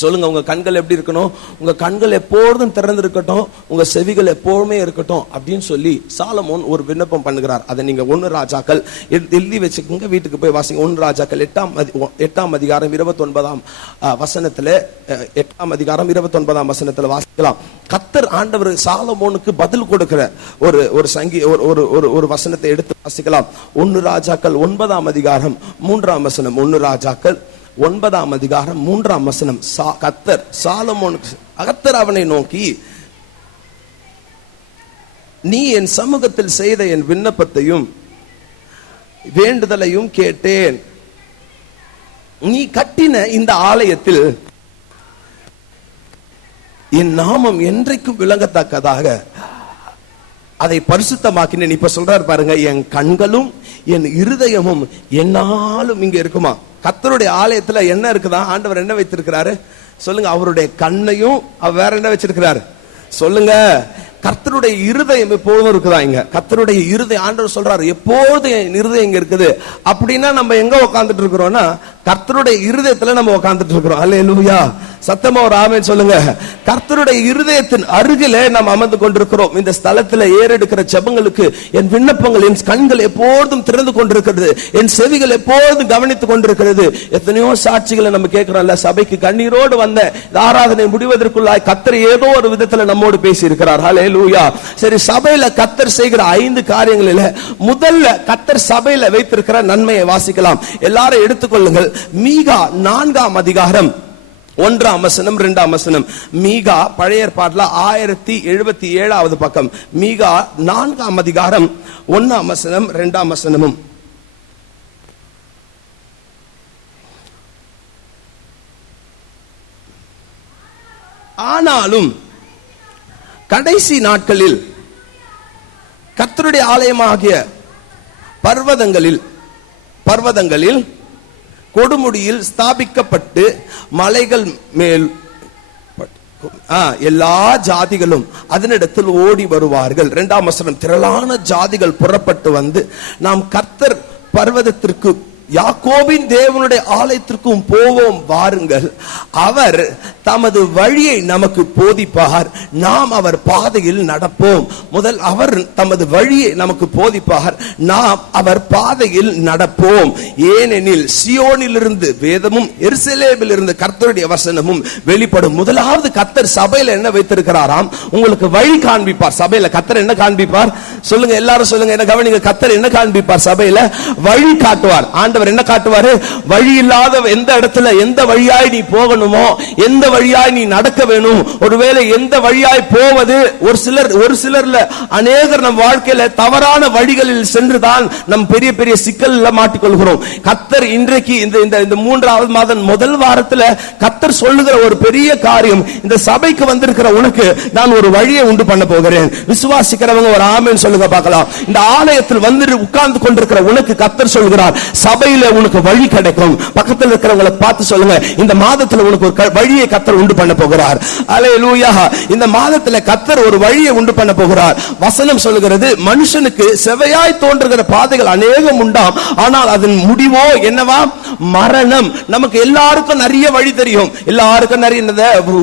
சொல்லுங்க, உங்க கண்கள் எப்படி இருக்கணும்? உங்க கண்கள் எப்பொழுதும் திறந்திருக்கட்டும், உங்க செவிகள் எப்போதுமே இருக்கட்டும் அப்படின்னு சொல்லி சாலமோன் ஒரு விண்ணப்பம் பண்ணுகிறார். அதை நீங்க 1 ராஜாக்கள் எழுதி வச்சுக்கோங்க, வீட்டுக்கு போய் வாசிங்க. 1 ராஜாக்கள் 8ஆம் அதிகாரம் 29ஆம் வசனத்துல 8ஆம் அதிகாரம் 29ஆம் வசனத்துல வாசிக்கலாம். கர்த்தர் ஆண்டவர் சாலமோனுக்கு பதில் கொடுக்கிற ஒரு வசனத்தை எடுத்து வாசிக்கலாம். 1 ராஜாக்கள் 9ஆம் அதிகாரம் 3ஆம் வசனம். 1 ராஜாக்கள் 9ஆம் அதிகாரம் 3ஆம் வசனம். கர்த்தர் சாலமோனுக்கு, கர்த்தர் அவனை நோக்கி, நீ என் சமூகத்தில் செய்த என் விண்ணப்பத்தையும் வேண்டுதலையும் கேட்டேன். நீ கட்டின இந்த ஆலயத்தில் என் நாமம் என்றைக்கும் விளங்கத்தக்கதாக அதை பரிசுத்தமாக்கினேன். இப்ப சொல்றாரு பாருங்க, என் கண்களும் என் இருதயமும் என்னாலும் இங்க இருக்குமா? கர்த்தருடைய ஆலயத்துல என்ன இருக்குதா? ஆண்டவர் என்ன வைத்திருக்கிறாரு சொல்லுங்க? அவருடைய கண்ணையும் வேற என்ன வச்சிருக்கிறாரு சொல்லுங்க? கர்த்தருடைய இருதயம் எப்போதும் இருக்குதா இங்க? கர்த்தருடைய இருதயம், ஆண்டவர் சொல்றாரு எப்போதும் என் இருதயம் இங்க இருக்குது. அப்படின்னா நம்ம எங்க உட்கார்ந்துட்டு இருக்கிறோம்னா கர்த்தருடைய இருதயத்துல நம்ம உட்கார்ந்துட்டு இருக்கிறோம். அல்லேலூயா. சத்தமா ஒரு ஆமென் சொல்லுங்க. கர்த்தருடைய இருதயத்தின் அருகிலே நாம் அமர்ந்து கொண்டிருக்கிறோம். இந்த ஸ்தலத்துல ஏறெடுக்கிற ஜெபங்களுக்கு என் விண்ணப்பங்கள், என் கண்கள் எப்போதும் திறந்து கொண்டிருக்கிறது, என் செவிகள் எப்போதும் கவனித்துக் கொண்டிருக்கிறது. எத்தனையோ சாட்சிகளை நம்ம கேட்கிறோம்ல, சபைக்கு கண்ணீரோடு வந்த ஆராதனை முடிவதற்குள்ளாய் கர்த்தர் ஏதோ ஒரு விதத்துல நம்மோடு பேசி இருக்கிறார். ஹல்லேலூயா. சரி, சபையில கர்த்தர் செய்கிற 5 காரியங்களில முதல்ல கர்த்தர் சபையில வைத்திருக்கிற நன்மையை வாசிக்கலாம். எல்லாரும் எடுத்துக்கொள்ளுங்கள். மீகா 4ஆம் அதிகாரம் 1ஆம் வசனம் 2ஆம் வசனம். மீகா பழைய ஏற்பாட்டுல 1077வது பக்கம். மீகா 4ஆம் அதிகாரம் 1ஆம் வசனம் 2ஆம் வசனமும். ஆனாலும் கடைசி நாட்களில் கர்த்தருடைய ஆலயமாகிய பர்வதங்களில் கொடுமுடியில் ஸ்தாபிக்கப்பட்டு மலைகள் மேல் எல்லா ஜாதிகளும் அதனிடத்தில் ஓடி வருவார்கள். 2ஆம் வசனம். திரளான ஜாதிகள் புறப்பட்டு வந்து நாம் கர்த்தர் பர்வதத்திற்கு யாக்கோபின் தேவனுடைய ஆலயத்திற்கும் போவோம் வாருங்கள். அவர் தமது வழியை நமக்கு போதிப்பார், நாம் அவர் பாதையில் நடப்போம். முதல் அவர் தமது வழியை நமக்கு போதிப்பார், நாம் அவர் பாதையில் நடப்போம். ஏனெனில் சியோனிலிருந்து வேதமும் எருசலேமில் இருந்து கர்த்தருடைய வசனமும் வெளிப்படும். முதலாவது கர்த்தர் சபையில என்ன வைத்திருக்கிறாராம்? உங்களுக்கு வழி காண்பிப்பார். சபையில கர்த்தர் என்ன காண்பிப்பார் சொல்லுங்க? எல்லாரும் சொல்லுங்க, என்ன கவனிங்க. கர்த்தர் என்ன காண்பிப்பார்? சபையில வழி காட்டுவார். ஆண்டவர் ஆண்டவர் என்ன காட்டுவாரு? வழி இல்லாத எந்த இடத்துல எந்த வழியாய் நீ போகணுமோ, எந்த வழியாய் நீ நடக்க வேணும், ஒருவேளை எந்த வழியாய் போவது, ஒரு சிலர்ல அநேகர் நம் வாழ்க்கையில தவறான வழிகளில் சென்றுதான் நம் பெரிய பெரிய சிக்கல்ல மாட்டிக்கொள்கிறோம். கர்த்தர் இன்றைக்கு இந்த 3வது மாதம் முதல் வாரத்துல கர்த்தர் சொல்லுகிற ஒரு பெரிய காரியம், இந்த சபைக்கு வந்திருக்கிற உனக்கு நான் ஒரு வழியை உண்டு பண்ண போகிறேன். விசுவாசிக்கிறவங்க ஒரு ஆமென் சொல்லுங்க பார்க்கலாம். இந்த ஆலயத்தில் வந்து உட்கார்ந்து கொண்டிருக்கிற உனக்கு கர்த்தர் சொல்கிறார், சபையில உனக்கு வழி கிடைக்கும். பக்கத்தில் இருக்கிறவங்களை பார்த்து சொல்லுங்க, இந்த மாதத்துல உனக்கு ஒரு வழியை கர்த்தர் உண்டு பண்ண போகிறார். அல்லேலூயா. இந்த மாதத்துல கர்த்தர் ஒரு வழியை உண்டு பண்ண போகிறார். வசனம் சொல்லுகிறது, மனுஷனுக்கு செவையாய் தோன்றுகிற பாதைகள் அநேகம் உண்டாம், ஆனால் அதன் முடிவோ என்னவா? மரணம். நமக்கு எல்லாருக்கும் நிறைய வழி தெரியும், எல்லாருக்கும் நிறைய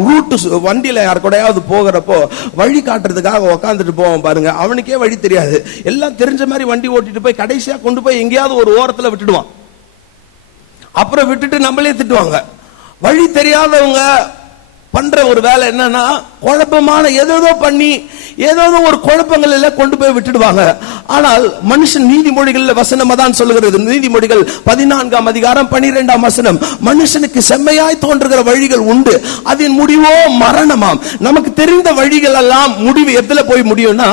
ரூட். வண்டியில யார் கூடயாவது போகிறப்போ வழி காட்டுறதுக்காக உட்காந்துட்டு போவோம் பாருங்க, அவனுக்கே வழி தெரியாது. எல்லாம் தெரிஞ்ச மாதிரி வண்டி ஓட்டிட்டு போய் கடைசியா கொண்டு போய் எங்கேயாவது ஒரு ஓரத்துல விட்டுடுவான். அப்புறம் விட்டுட்டு நம்மளே திட்டுவாங்க. வழி தெரியாதவங்க பண்ற ஒரு வேலை என்னன்னா, குழப்பமான ஏதோ பண்ணி ஏதோ ஒரு குழப்பங்கள் கொண்டு போய் விட்டுடுவாங்க. ஆனால் மனுஷன் நீதிமொழிகள் வசனம் தான் சொல்லுகிறது. நீதிமொழிகள் 14ஆம் அதிகாரம் 12ஆம் வசனம், மனுஷனுக்கு செம்மையாய் தோன்றுகிற வழிகள் உண்டு, அதன் முடிவோ மரணமாம். நமக்கு தெரிந்த வழிகள் எல்லாம் முடிவு எதுல போய் முடியும்னா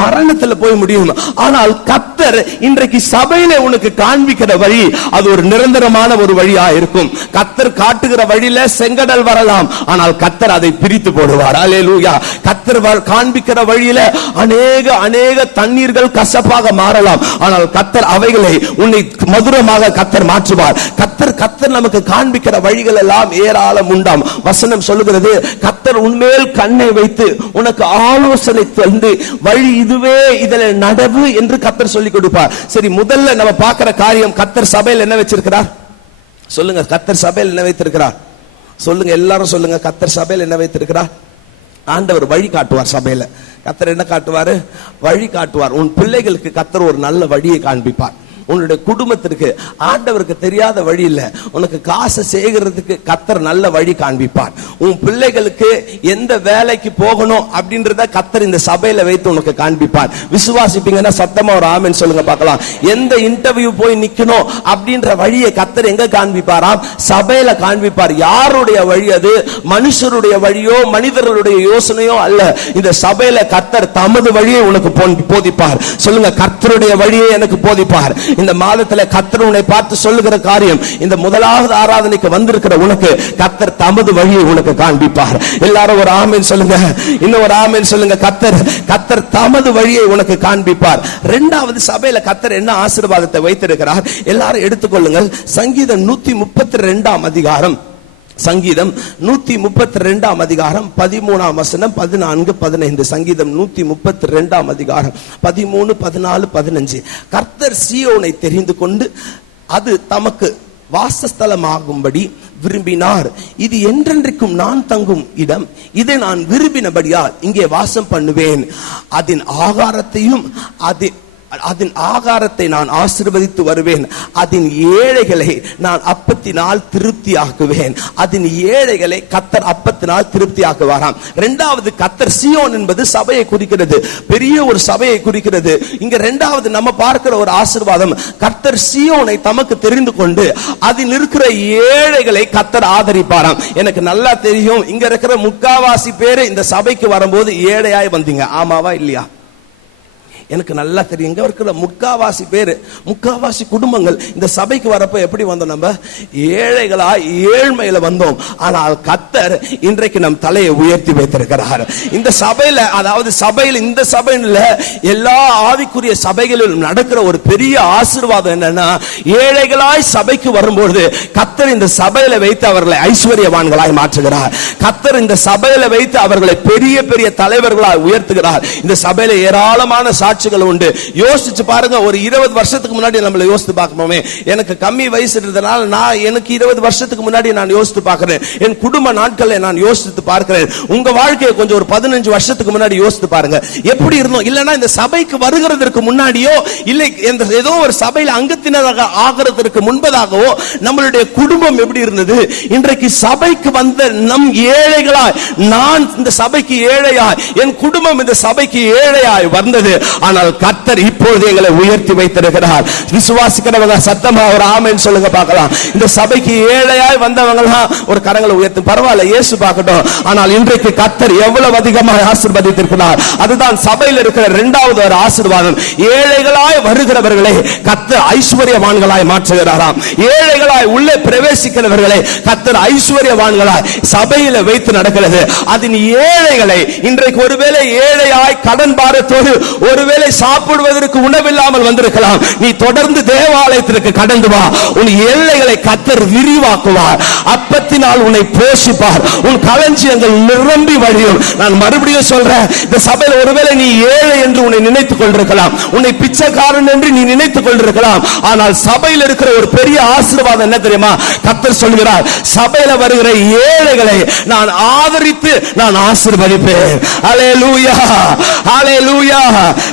மரணத்துல போய் முடியும். ஆனால் கர்த்தர் இன்றைக்கு சபையில உனக்கு காண்பிக்கிற வழி அது ஒரு நிரந்தரமான ஒரு வழியா இருக்கும். கர்த்தர் காட்டுகிற வழியில செங்கடல் வரலாம், ஆனால் கர்த்தர் அதை பிரித்து போடுவார். அல்லேலூயா. கர்த்தர் காண்பிக்கிற வழியில அநேக தண்ணீர்கள் கசப்பாக மாறலாம், ஆனால் கர்த்தர் அவைகளை உன்னை மதுரமாக கர்த்தர் மாற்றுவார். கர்த்தர் நமக்கு காண்பிக்கிற வழிகள் எல்லாம் ஏராளம் உண்டாம். வசனம் சொல்லுகிறது, கர்த்தர் உன்மேல் கண்ணை வைத்து உனக்கு ஆலோசனை தந்து வழி இதுவே, இதில் நடவு என்று கர்த்தர் சொல்லிக் கொடுப்பார். சரி, முதல்ல நம்ம பார்க்கிற காரியம், கர்த்தர் சபையில் என்ன வச்சிருக்கிறார் சொல்லுங்க. கர்த்தர் சபையில் என்ன வைத்திருக்கிறார் சொல்லுங்க, எல்லாரும் சொல்லுங்க. கர்த்தர் சபையில் என்ன வைத்திருக்கிறார்? ஆண்டவர் வழி காட்டுவார். சபையில கர்த்தர் என்ன காட்டுவாரு? வழி காட்டுவார். உன் பிள்ளைகளுக்கு கர்த்தர் ஒரு நல்ல வழியை காண்பிப்பார். உன்னுடைய குடும்பத்திற்கு ஆண்டவருக்கு தெரியாத வழி இல்ல. உனக்கு காசை சேகறதுக்கு கர்த்தர் நல்ல வழி காண்பிப்பார். உன் பிள்ளைகளுக்கு எந்த வேலைக்கு போகணும் அப்படின்றத கர்த்தர் இந்த சபையில வைத்து உனக்கு காண்பிப்பார். விசுவாசிப்பீங்கன்னா சத்தமா ஒரு ஆமென் சொல்லுங்க பார்க்கலாம். எந்த இன்டர்வியூ போய் நிக்கணும் அப்படின்ற வழியை கர்த்தர் எங்க காண்பிப்பாராம்? சபையில காண்பிப்பார். யாருடைய வழி அது? மனுஷருடைய வழியோ மனிதர்களுடைய யோசனையோ அல்ல. இந்த சபையில கர்த்தர் தமது வழியை உனக்கு போதிப்பார். சொல்லுங்க, கர்த்தருடைய வழியை எனக்கு போதிப்பார். இந்த மாதத்துல கர்த்தர் உன்னை பார்த்து சொல்லுகிற காரியம், இந்த முதலாவது ஆராதனைக்கு வந்திருக்கிற உனக்கு கர்த்தர் தமது வழியை உனக்கு காண்பிப்பார். எல்லாரும் ஒரு ஆமென் சொல்லுங்க. இன்னும் ஒரு ஆமென் சொல்லுங்க. கர்த்தர் தமது வழியை உனக்கு காண்பிப்பார். இரண்டாவது, சபையில கர்த்தர் என்ன ஆசீர்வாதத்தை வைத்திருக்கிறார் எல்லாரும் எடுத்துக்கொள்ளுங்கள். சங்கீதம் 132ஆம் அதிகாரம், சங்கீதம் 132ஆம் அதிகாரம் 13ஆம் வசனம் 14 15. சங்கீதம் 132ஆம் அதிகாரம் 13 14 15. கர்த்தர் சீயோனை தெரிந்து கொண்டு அது தமக்கு வாசஸ்தலமாகும்படி விரும்பினார். இது என்றென்றைக்கும் நான் தங்கும் இடம், இதை நான் விரும்பினபடியால் இங்கே வாசம் பண்ணுவேன். அதன் ஆகாரத்தை நான் ஆசீர்வதித்து வருவேன். அதன் ஏழைகளை நான் அப்பத்தினால் திருப்தியாக்குவேன். அதன் ஏழைகளை கர்த்தர் அப்பத்தினால் திருப்தியாக்குவாராம். இரண்டாவது, கர்த்தர் சீயோன் என்பது சபையை குறிக்கிறது, பெரிய ஒரு சபையை குறிக்கிறது. இங்க இரண்டாவது நம்ம பார்க்கிற ஒரு ஆசீர்வாதம், கர்த்தர் சீயோனை தமக்கு தெரிந்து கொண்டு அதில் இருக்கிற ஏழைகளை கர்த்தர் ஆதரிப்பாராம். எனக்கு நல்லா தெரியும், இங்க இருக்கிற முக்காவாசி பேரு இந்த சபைக்கு வரும்போது ஏழையாய் வந்தீங்க. ஆமாவா இல்லையா? எனக்கு நல்லா தெரியும். இங்க இருக்கிற முக்காவாசி குடும்பங்கள் இந்த சபைக்கு வரப்ப எப்படி வந்தோம்? நம்ம ஏழைகளா ஏழ்மையில வந்தோம். ஆனால் கர்த்தர் இன்றைக்கு நம் தலையை உயர்த்தி வைத்திருக்கிறார். இந்த சபையில, அதாவது சபையில், இந்த சபையில எல்லா ஆவிக்குரிய சபைகளிலும் நடக்கிற ஒரு பெரிய ஆசீர்வாதம் என்னன்னா, ஏழைகளாய் சபைக்கு வரும்போது கர்த்தர் இந்த சபையில வைத்து அவர்களை ஐஸ்வர்யவான்களாய் மாற்றுகிறார். கர்த்தர் இந்த சபையில வைத்து அவர்களை பெரிய பெரிய தலைவர்களாய் உயர்த்துகிறார். இந்த சபையில ஏராளமான சாட்சிகள் உண்டு. யோசிச்சு பாருங்க. ஒரு 20 வருஷத்துக்கு முன்னாடி நம்மள யோசித்து பார்க்கணுமே. எனக்கு கம்மி வயசு இருந்ததனால எனக்கு 20 வருஷத்துக்கு முன்னாடி நான் யோசித்து பார்க்கிறேன். என் குடும்ப நாட்களை நான் யோசித்து பார்க்கிறேன். உங்க வாழ்க்கையை கொஞ்சம் ஒரு 15 வருஷத்துக்கு முன்னாடி யோசித்து பாருங்க. எப்படி இருந்தோம்? இல்லனா இந்த சபைக்கு வருகிறதற்கு முன்னாடியோ இல்லை ஏதோ ஒரு சபையில அங்கத்தினராக ஆகிறதற்கு முன்பதாகவோ நம்மளுடைய குடும்பம் எப்படி இருந்தது? இன்றைக்கு சபைக்கு வந்த நம் ஏழைகளாய், நான் இந்த சபைக்கு ஏழையாய், என் குடும்பம் இந்த சபைக்கு ஏழையாய் வந்தது. ஆனால் கர்த்தர் இப்பொழுது எங்களை உயர்த்தி வைத்திருக்கிறார். விசுவாசிக்கிறவங்க சத்தமா ஒரு ஆமென் சொல்லுங்க பார்க்கலாம். இந்த சபைக்கு ஏழையாய் வந்தவங்க ஒரு கரங்களை உயர்த்து, பரவாயில்ல இயேசு பார்க்கட்டும். ஆனால் இன்றைக்கு கர்த்தர் எவ்வளவு அதிகமாக ஆசீர்வதித்திருக்கிறார். அதுதான் சபையில் இருக்கிற இரண்டாவது ஒரு ஆசீர்வாதம். ஏழைகளாய் வருகிறவர்களை கர்த்தர் ஐஸ்வர்யவான்களாய் மாற்றுகிறாராம். ஏழைகளாய் உள்ளே பிரவேசிக்கிறவர்களை கர்த்தர் ஐஸ்வர்யவான்களாய் சபையில வைத்து நடக்கிறது. அதன் ஏழைகளை இன்றைக்கு ஒருவேளை ஏழையாய் கடன் பாரத்தோடு ஒருவேளை சாப்பிடுவதற்கு உணவில்லாமல் வந்திருக்கலாம். நீ தொடர்ந்து தேவாலயத்திற்கு கடந்து வா. உன் எல்லைகளை கர்த்தர் விரிவாக்குவார். அப்பத்தினால் உன்னை போஷிப்பார். உன் களஞ்சியங்கள் நிரம்பி வழியும். நான் மறுபடியும் சொல்றேன், இந்த சபையில் ஒருவேளை நீ ஏழை என்று உன்னை நினைத்துக் கொண்டிருக்கலாம், உன்னை பிச்சைக்காரன் என்று நீ நினைத்துக் கொண்டிருக்கலாம். ஆனால் சபையில் இருக்கிற ஒரு பெரிய ஆசீர்வாதம் என்ன தெரியுமா? கர்த்தர் சொல்கிறார், சபையில வருகிற ஏழைகளை நான் ஆதரித்து நான் ஆசீர்வதிப்பேன். அல்லேலூயா, அல்லேலூயா.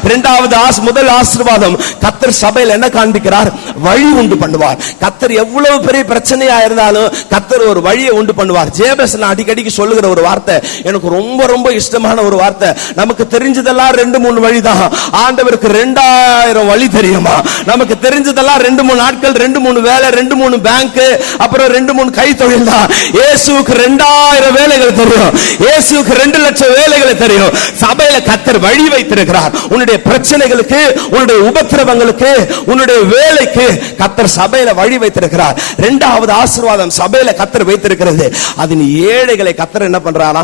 இரண்டாவது முதல் ஆசீர்வாதம், கர்த்தர் சபையில் என்ன காண்பிக்கிறார்? வழி உண்டு பண்ணுவார். கர்த்தர் எவ்வளவு பெரிய பிரச்சனையா இருந்தாலும் கர்த்தர் ஒரு வழியை உண்டு பண்ணுவார். ஜேபஸ் அடிக்கடிக்கு சொல்லுகிற ஒரு வார்த்தை எனக்கு ரொம்ப ரொம்ப இஷ்டமான ஒரு வார்த்தை. நமக்கு தெரிஞ்சதெல்லாம் 2-3 வழிதான், ஆண்டவருக்கு 2000 வழி தெரியுமா? நமக்கு தெரிஞ்சதெல்லாம் 2-3 நாட்கள், 2-3 வேலை, 2-3 பேங்க், அப்புறம் 2-3 கை தொழில் தான். இயேசுவுக்கு 2000 வேலைகள் தெரியும். இயேசுவுக்கு 2 லட்சம் வேலைகளை தெரியும். சபையில கர்த்தர் வழி வைத்திருக்கிறார். உன்னுடைய பிரச்சனைகளுக்கு, உன்னுடைய உபத்திரவங்களுக்கு, உன்னுடைய வேலைக்கு கர்த்தர் சபையில வழி வைத்திருக்கிறார். இரண்டாவது ஆசீர்வாதம் சபையில கர்த்தர் வைத்திருக்கிறது. அதன் ஏழைகளை கர்த்தர் என்ன பண்றாரா?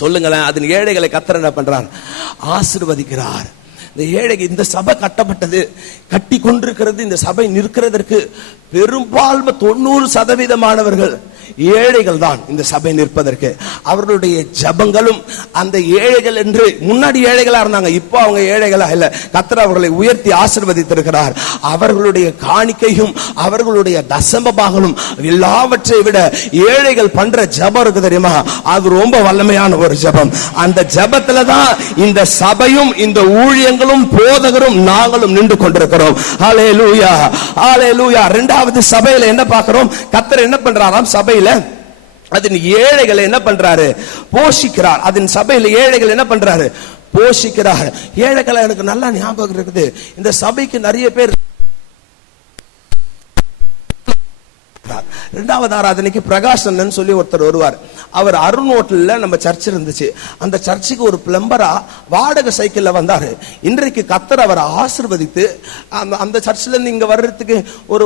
சொல்லுங்களேன். அதன் ஏழைகளை கர்த்தர் என்ன பண்றார்? ஆசீர்வதிக்கிறார். இந்த ஏழைக்கு இந்த சபை கட்டப்பட்டது, கட்டி கொண்டிருக்கிறது. இந்த சபை நிற்கிறதற்கு பெரும்பான்மை 90% ஏழைகள் தான் இந்த சபை நிற்பதற்கு. அவர்களுடைய ஜபங்களும் அந்த ஏழைகள் என்று முன்னாடி ஏழைகளா இருந்தாங்க, இப்போ அவங்க ஏழைகளா இல்ல. கர்த்தர் அவர்களை உயர்த்தி ஆசீர்வதித்திருக்கிறார். அவர்களுடைய காணிக்கையும் அவர்களுடைய தசமபாகங்களும் எல்லாவற்றை விட ஏழைகள் பண்ற ஜபம் இருக்கு தெரியுமா? அது ரொம்ப வல்லமையான ஒரு ஜபம். அந்த ஜபத்துல தான் இந்த சபையும் இந்த ஊழியங்களும் போதகரும் நாங்களும் நின்று கொண்டிருக்கிறோம். ஹல்லேலூயா, ஹல்லேலூயா. இரண்டாவது சபையில என்ன பார்க்கிறோம்? கர்த்தர் என்ன பண்றாராம்? சபையில அதன் ஏழைகளை என்ன பண்றாரு? போஷிக்கிறார். அதன் சபையில ஏழைகள் என்ன பண்றாரு? போஷிக்கிறார். ஏழைகளை எனக்கு நல்லா ஞாபகம் இருக்குது. இந்த சபைக்கு நிறைய பேர் இரண்டாவது ஆராதனைக்கு பிரகாசன் சொல்லி ஒருத்தர் வருவார். அவர் அருண் ஹோட்டல்ல நம்ம சர்ச் இருந்துச்சு, அந்த சர்ச்சுக்கு ஒரு பிளம்பரா வாடகை சைக்கிள்ல வந்தாரு. இன்றைக்கு கர்த்தர் அவரை ஆசீர்வதித்து அந்த சர்ச்சில் இருந்து இங்க வர்றதுக்கு ஒரு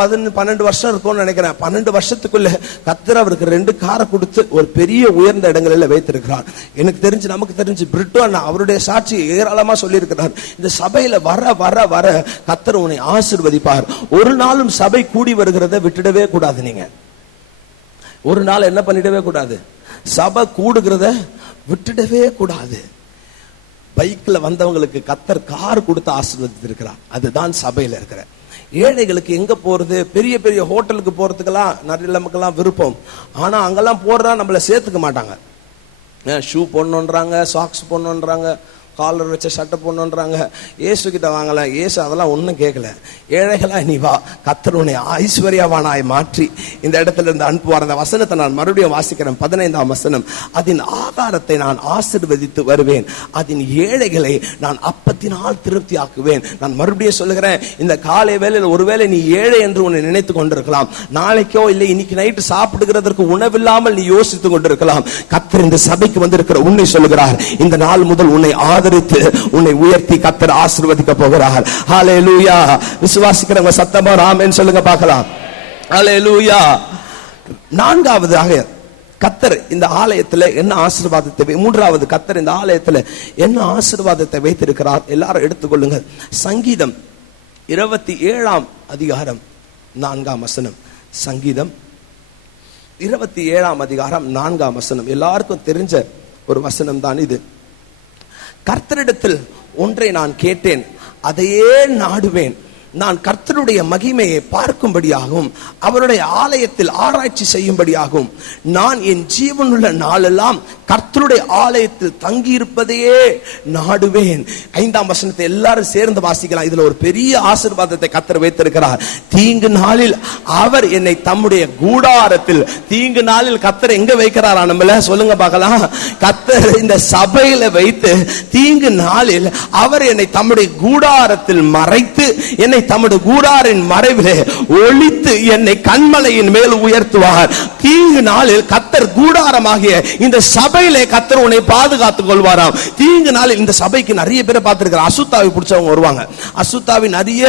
12 வருஷம் இருக்கும்னு நினைக்கிறேன். 12 வருஷத்துக்குள்ள கர்த்தர் அவருக்கு 2 காரை கொடுத்து ஒரு பெரிய உயர்ந்த இடங்களில் வைத்திருக்கிறார். எனக்கு தெரிஞ்சு, நமக்கு தெரிஞ்சு பிரிட்டோ அண்ணா அவருடைய சாட்சி ஏராளமா சொல்லி இருக்கிறார். இந்த சபையில வர வர வர கர்த்தர் உன்னை ஆசீர்வதிப்பார். ஒரு நாளும் சபை கூடி வருகிறத விட்டுடவே கூடாது. நீங்க ஒரு நாள் என்ன பண்ணிடவே கூடாது? சபை கூடுகிறத விட்டுடவே கூடாது. பைக்ல வந்தவங்களுக்கு கர்த்தர் கார் கொடுத்து ஆசீர்வதித்திருக்கிறார். அதுதான் சபையில இருக்கிற ஏழைகளுக்கு. எங்க போறது? பெரிய பெரிய ஹோட்டலுக்கு போறதுக்கெல்லாம் நிறைய நமக்கெல்லாம் விருப்பம். ஆனா அங்கெல்லாம் போறதா நம்மள சேர்த்துக்க மாட்டாங்க. ஷூ போடணுன்றாங்க, சாக்ஸ் போடணுன்றாங்க, காலர் வச்ச சட்டை போடணுன்றாங்க. இயேசு கிட்ட வாங்கல. இயேசு அதெல்லாம் ஒன்றும் கேட்கல. ஏழைகளா நீ வா, கர்த்தர் உன்னை ஐஸ்வர்யவானாய் மாற்றி இந்த இடத்துல இருந்து அனுப்புவார். அந்த வசனத்தை நான் மறுபடியும் வாசிக்கிறேன். 15ஆம் வசனம். அதன் ஆகாரத்தை நான் ஆசீர்வதித்து வருவேன், அதன் ஏழைகளை நான் அப்பத்தினால் திருப்தி ஆக்குவேன். நான் மறுபடியும் சொல்லுகிறேன், இந்த காலை வேளையில் ஒருவேளை நீ ஏழை என்று உன்னை நினைத்து கொண்டிருக்கலாம். நாளைக்கோ இல்லை இன்னைக்கு நைட்டு சாப்பிடுகிறதற்கு உணவில்லாமல் நீ யோசித்துக் கொண்டிருக்கலாம். கர்த்தர் இந்த சபைக்கு வந்திருக்கிற உன்னை சொல்லுகிறார், இந்த நாள் முதல் உன்னை உன்னை உயர்த்தி கர்த்தர் ஆசீர்வதிக்க போகிறார். ஹல்லேலூயா. விசுவாசிக்கிறவங்க சத்தமா ஆமென் சொல்லுங்க பார்க்கலாம். ஹல்லேலூயா. நான்காவதாக கர்த்தர் இந்த ஆலயத்தில் என்ன ஆசீர்வாதத்தை, மூன்றாவது கர்த்தர் இந்த ஆலயத்தில் என்ன ஆசீர்வாதத்தை வைத்திருக்கிறார்? எல்லாரும் எடுத்துக்கொள்ளுங்க. சங்கீதம் 27ஆம் அதிகாரம் 4ஆம் வசனம். சங்கீதம் 27ஆம் அதிகாரம் 4ஆம் வசனம். எல்லாருக்கும் தெரிஞ்ச ஒரு வசனம் தான் இது. கர்த்தரிடத்தில் ஒன்றை நான் கேட்டேன், அதையே நாடுவேன். நான் கர்த்தருடைய மகிமையை பார்க்கும்படியாகவும் அவருடைய ஆலயத்தில் ஆராய்ச்சி செய்யும்படியாகவும் நான் என் ஜீவனுள்ள நாளெல்லாம் கர்த்தருடைய ஆலயத்தில் தங்கி இருப்பதையே நாடுவேன். 5ஆம் வசனத்தை எல்லாரும் சேர்ந்து வாசிக்கலாம். இதுல ஒரு பெரிய ஆசீர்வாதத்தை கர்த்தர் வைத்திருக்கிறார். தீங்கு நாளில் அவர் என்னை தம்முடைய கூடாரத்தில், தீங்கு நாளில் கர்த்தர் எங்க வைக்கிறாரா நம்மள சொல்லுங்க பார்க்கலாம். கர்த்தர் இந்த சபையில வைத்து தீங்கு நாளில் அவர் என்னை தம்முடைய கூடாரத்தில் மறைத்து, என்னை தம்முடைய கூடாரின் மறைவிலே ஒளித்து என்னை கன்மலையின் மேல் உயர்த்துவார். தீங்கு நாளில் கர்த்தர் கூடாரமாகிய இந்த சபையிலே கர்த்தர் உன்னை பாதுகாத்துக் கொள்வாராம். தீங்கு நாளில் இந்த சபைக்கு நிறைய பேரை பார்த்திருக்கிறேன். அசுத்தாவி பிடிச்சவங்க வருவாங்க. அசுத்தாவி நிறைய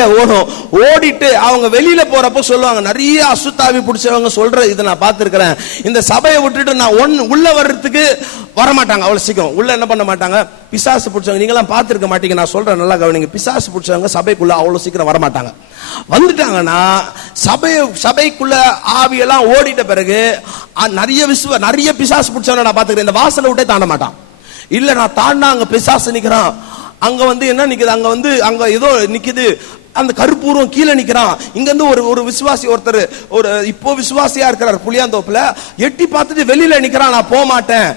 ஓடிட்டு அவங்க வெளியில போறப்போ சொல்லுவாங்க, நிறைய அசுத்தாவி பிடிச்சவங்க சொல்ற இதை நான் பார்த்திருக்கிறேன். இந்த சபையை விட்டுட்டு நான் உள்ள வர்றதுக்கு வரமாட்டாங்க. அவ்வளவு சீக்கிரம் உள்ள என்ன பண்ண மாட்டாங்க. பிசாசு பிடிச்சவங்க நீங்க எல்லாம் பார்த்திருக்க மாட்டீங்க. நான் சொல்றேன் நல்லா கவனிங்க. பிசாசு பிடிச்சவங்க சபைக்குள்ள அவ்வளவு சீக்கிரம் வரமாட்டாங்க. வந்துட்டாங்கன்னா சபைக்குள்ள ஆவியெல்லாம் ஓடிட்ட பிறகு நிறைய பிசாசு பிடிச்சவங்க நான் பார்த்துக்கிறேன். இந்த வாசலை விட்டே தாண்ட மாட்டான். இல்ல நான் தாண்டா அங்க பிசாசு நிக்கிறான். அங்க என்ன நிக்குது, அங்க ஏதோ நிக்குது, அந்த கருப்பூர்வம் கீழே நிக்கிறான். இங்க இருந்து ஒரு விசுவாசி ஒருத்தர் இப்போ விசுவாசியா இருக்கிறார் புளியாந்தோப்புல, எட்டி பார்த்துட்டு வெளியில நிக்கிறான். நான் போக மாட்டேன்.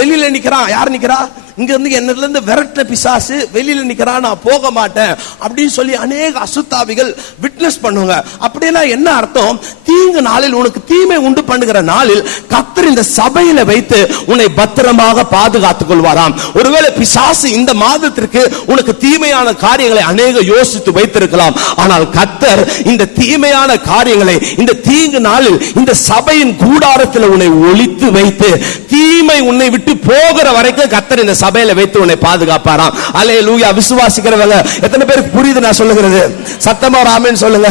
வெளியில நிக்கிறான். யார் நிக்கிறா? இங்க இருந்து என்னதுல இருந்து விரட்ட பிசாசு வெளியில நிக்கிறான். நான் போக மாட்டேன் அப்படின்னு சொல்லி அநேக அசுத்தாவிகள் விட்னஸ் பண்ணுவாங்க. அப்படின்னா என்ன அர்த்தம்? தீங்கு நாளில் உனக்கு தீமை உண்டு பண்ணுகிற நாளில் கர்த்தர் இந்த சபையில வைத்து உன்னை பத்திரமாக பாதுகாத்துக் கொள்வாராம். ஒருவேளை பிசாசு இந்த மாதத்திற்கு உனக்கு தீமையான காரியங்களை அநேக யோசித்து வைத்திருக்கலாம். ஆனால் கர்த்தர் இந்த தீமையான காரியங்களை இந்த தீங்கு நாளில் இந்த சபையின் கூடாரத்தில் உன்னை ஒளித்து வைத்து தீமை உன்னை விட்டு போகிற வரைக்கும் கர்த்தர் இந்த சபையில வைத்து உன்னை பாதுகாப்பாராம். அல்லேலூயா. விசுவாசிக்கிறவங்க எத்தனை பேருக்கு புரியுது நான் சொல்லுகிறது? சத்தமா ஆமென் சொல்லுங்க.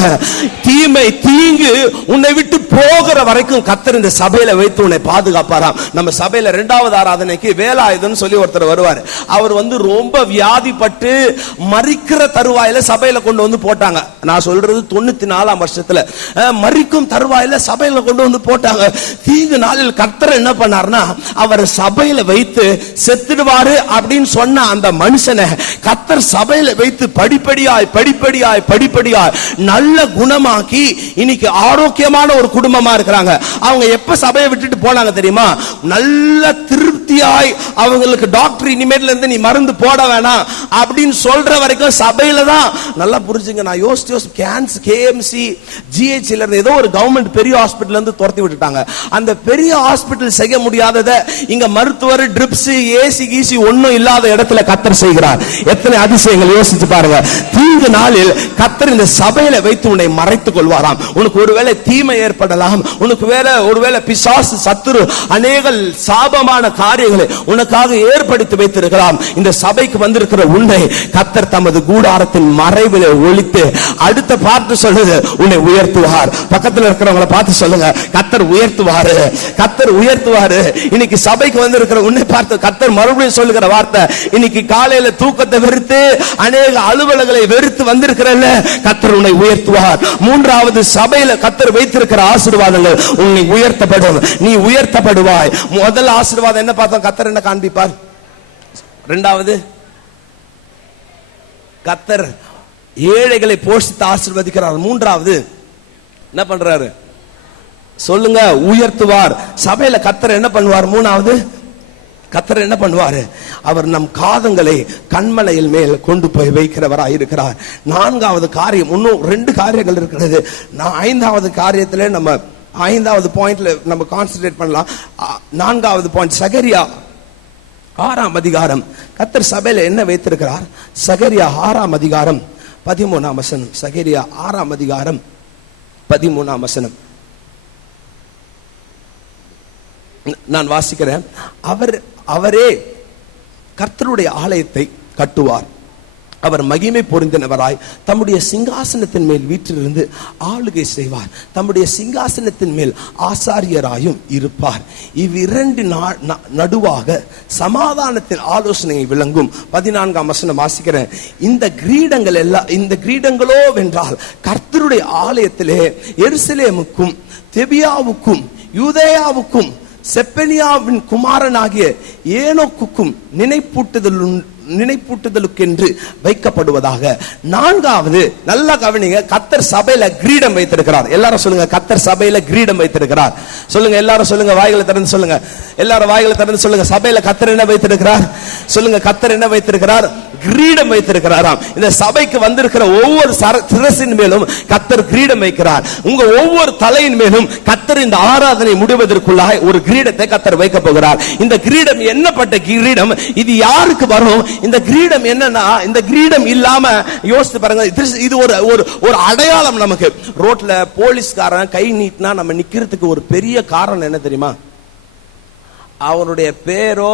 தீங்கு உன்னை விட்டு போகிற வரைக்கும் கர்த்தர் இந்த சபையில வைத்து உன்னை பாதுகாப்பாராம். நம்ம சபையில 2வது ஆராதனைக்கு வேலாயுதன்னு சொல்லி ஒருத்தர் வருவார். அவர் ரொம்ப வியாதிப்பட்டு மரிக்கிற தருவாயில சபையில கொண்டு வந்து போட்டாங்க. நான் சொல்றது 94ஆம் வருஷத்துல மரிக்கும் தருவாயில சபையில கொண்டு வந்து போட்டாங்க. தீங்கு நாளில் கர்த்தர் என்ன பண்ணார்னா, அவர் சபையில வைத்து செத்துடுவாரு அப்படின்னு சொன்ன அந்த மனுஷனை கர்த்தர் சபையில வைத்து படிப்படியாய் நல்ல குணமாக்கி இன்னைக்கு ஆரோக்கியமான ஒரு குடும்பமா இருக்கிறாங்க. அவங்க எப்ப சபையை விட்டுட்டு போனாங்க தெரியுமா? நல்ல திருப்தியாய் அவங்களுக்கு டாக்டர் இனிமேட்ல இருந்து நீ மருந்து போட வேணாம் அப்படின்னு சொல்ற வரைக்கும் சபையில தான். நல்லா புரிஞ்சுங்க. நான் யோசிச்சு KMC GH இருந்து ஏதோ ஒரு கவர்மெண்ட் பெரிய ஹாஸ்பிட்டல் இருந்து துரத்தி விட்டுட்டாங்க. அந்த பெரிய ஹாஸ்பிட்டல் செய்ய முடியாததை இங்க மருத்துவர் ட்ரிப்ஸ் ஏசி கீசி ஒண்ணும் இல்லாத இடத்துல கர்த்தர் செய்கிறார். எத்தனை அதிசயங்கள் யோசிச்சு பாருங்க. தீங்கு நாளில் கர்த்தர் இந்த சபையில வைத்து உன்னை மறைத்துக் கொள்வாராம். உனக்கு ஒருவேளை தீமை ஏற்படலாம். உனக்கு ஒருவேளை பிசாசு சத்துரு அநேக சாபமான காரியங்களை உனக்காக ஏற்படுத்தி வைத்திருக்கலாம். இந்த சபைக்கு வந்திருக்கிற உன்னை கர்த்தர் தமது கூடாரத்தின் மறைவிலே ஒளித்து அடுத்த பார்த்து சொல்லுது உன்னை உயர்த்துவார். பக்கத்தில் இருக்கிறவங்களை பார்த்து சொல்லுங்க, கர்த்தர் உயர்த்துவாரு, கர்த்தர் உயர்த்துவாரு. இன்னைக்கு சபைக்கு வந்திருக்கிற உன்னை பார்த்து கர்த்தர் மறுபடியும் சொல்லுகிற வார்த்தை, இன்னைக்கு காலையில தூக்கத்தை வெறுத்து அநேக அலுவலகளை வெறுத்து வந்திருக்கிறல்ல, கர்த்தர் உன்னை உயர்த்துவார். 3வது சபையில கர்த்தர் வைத்திருக்கிற ஆசீர்வாதங்கள் உன்னை உயர்த்தப்படும். நீ உயர்த்தப்படுவாய். முதல் ஆசீர்வாதம் என்ன பார்த்தோம்? கர்த்தர் என்ன காண்பிப்பார்? 2வது கர்த்தர் ஏழைகளை போஷித்து ஆசீர்வதிக்கிறார். 3வது என்ன பண்றாரு சொல்லுங்க? உயர்த்துவார். சபையில கர்த்தர் என்ன பண்ணுவார்? 3வது கர்த்தர் என்ன பண்ணுவாரு? அவர் நம் காதங்களை கண்மலையில் மேல் கொண்டு போய் வைக்கிறவராய் இருக்கிறார். 4வது காரியம், இன்னும் 2 காரியங்கள் இருக்கிறது. 5வது காரியத்துல நம்ம 5வது பாயிண்ட்ல நம்ம கான்சென்ட்ரேட் பண்ணலாம். 4வது பாயிண்ட் சகரியா 6ஆம் அதிகாரம். கர்த்தர் சபையில என்ன வைத்திருக்கிறார்? சகரியா 6ஆம் அதிகாரம் 13ஆம் வசனம். சகரியா 6ஆம் அதிகாரம் 13ஆம் வசனம் நான் வாசிக்கிறேன். அவரே கர்த்தருடைய ஆலயத்தை கட்டுவார். அவர் மகிமை பொருந்தினவராய் தம்முடைய சிங்காசனத்தின் மேல் வீற்றிருந்து ஆளுகை செய்வார். தம்முடைய சிங்காசனத்தின் மேல் ஆசாரியராயும் இருப்பார். இவ்விரண்டு நடுவாக சமாதானத்தின் ஆலோசனை விளங்கும். 14ஆம் வசனம் வாசிக்கிறேன். இந்த கிரீடங்களோ வென்றால் கர்த்தருடைய ஆலயத்திலே எருசலேமுக்கும் தெபியாவுக்கும் யூதேயாவுக்கும் செப்பனியாவின் குமாரனாகிய ஏனோக்குக்கும் நினைப்பூட்டுதலுக்கென்று வைக்கப்படுவதாக. நான்காவது, நல்லா கவனிங்க, கர்த்தர் சபையில கிரீடம் வைத்திருக்கிறார். எல்லாரும் சொல்லுங்க, கர்த்தர் சபையில கிரீடம் வைத்திருக்கிறார். சொல்லுங்க, எல்லாரும் சொல்லுங்க, வாய்களை திறந்து சொல்லுங்க. எல்லாரும் வாய்களை திறந்து சொல்லுங்க, சபையில கர்த்தர் என்ன வைத்திருக்கிறார்? சொல்லுங்க, கர்த்தர் என்ன வைத்திருக்கிறார்? கிரீடம் வைத்திருக்கிறாராம். இந்த சபைக்கு வந்திருக்கிற ஒவ்வொரு சிரசின் மேலும் கர்த்தர் கிரீடம் வைக்கிறார். உங்க ஒவ்வொரு தலையின் மேலும் கர்த்தர் இந்த ஆராதனை முடிவதற்குள்ளாக ஒரு கிரீடத்தை கர்த்தர் வைக்க போகிறார். இந்த கிரீடம் என்னப்பட்ட கிரீடம்? இது யாருக்கு வரும்? இந்த கிரீடம் என்னன்னா, இந்த கிரீடம் இல்லாம யோசித்து பாருங்க, இது ஒரு அடையாளம். நமக்கு ரோட்ல போலீஸ்காரன் கை நீட்டினா நம்ம நிக்கிறதுக்கு ஒரு பெரிய காரணம் என்ன தெரியுமா? அவருடைய பேரோ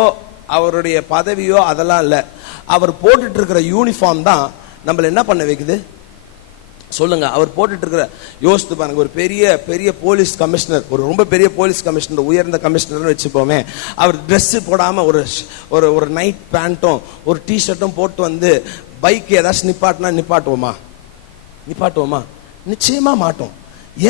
அவருடைய பதவியோ அதெல்லாம் இல்ல, அவர் போட்டுட்டு இருக்கிற யூனிஃபார்ம் தான் நம்மள என்ன பண்ண வைக்குது? சொல்லுங்க, அவர் போட்டுட்டு இருக்கிற, யோசித்து பாருங்க, ஒரு பெரிய போலீஸ் கமிஷனர், ஒரு ரொம்ப பெரிய போலீஸ் கமிஷனர், உயர்ந்த கமிஷனர் வச்சுப்போமே, அவர் ட்ரெஸ் போடாம ஒரு நைட் பேண்ட்டும் ஒரு டிஷர்ட்டும் போட்டு வந்து பைக் ஏதாச்சும் நிப்பாட்டுவோமா? நிச்சயமா மாட்டோம்.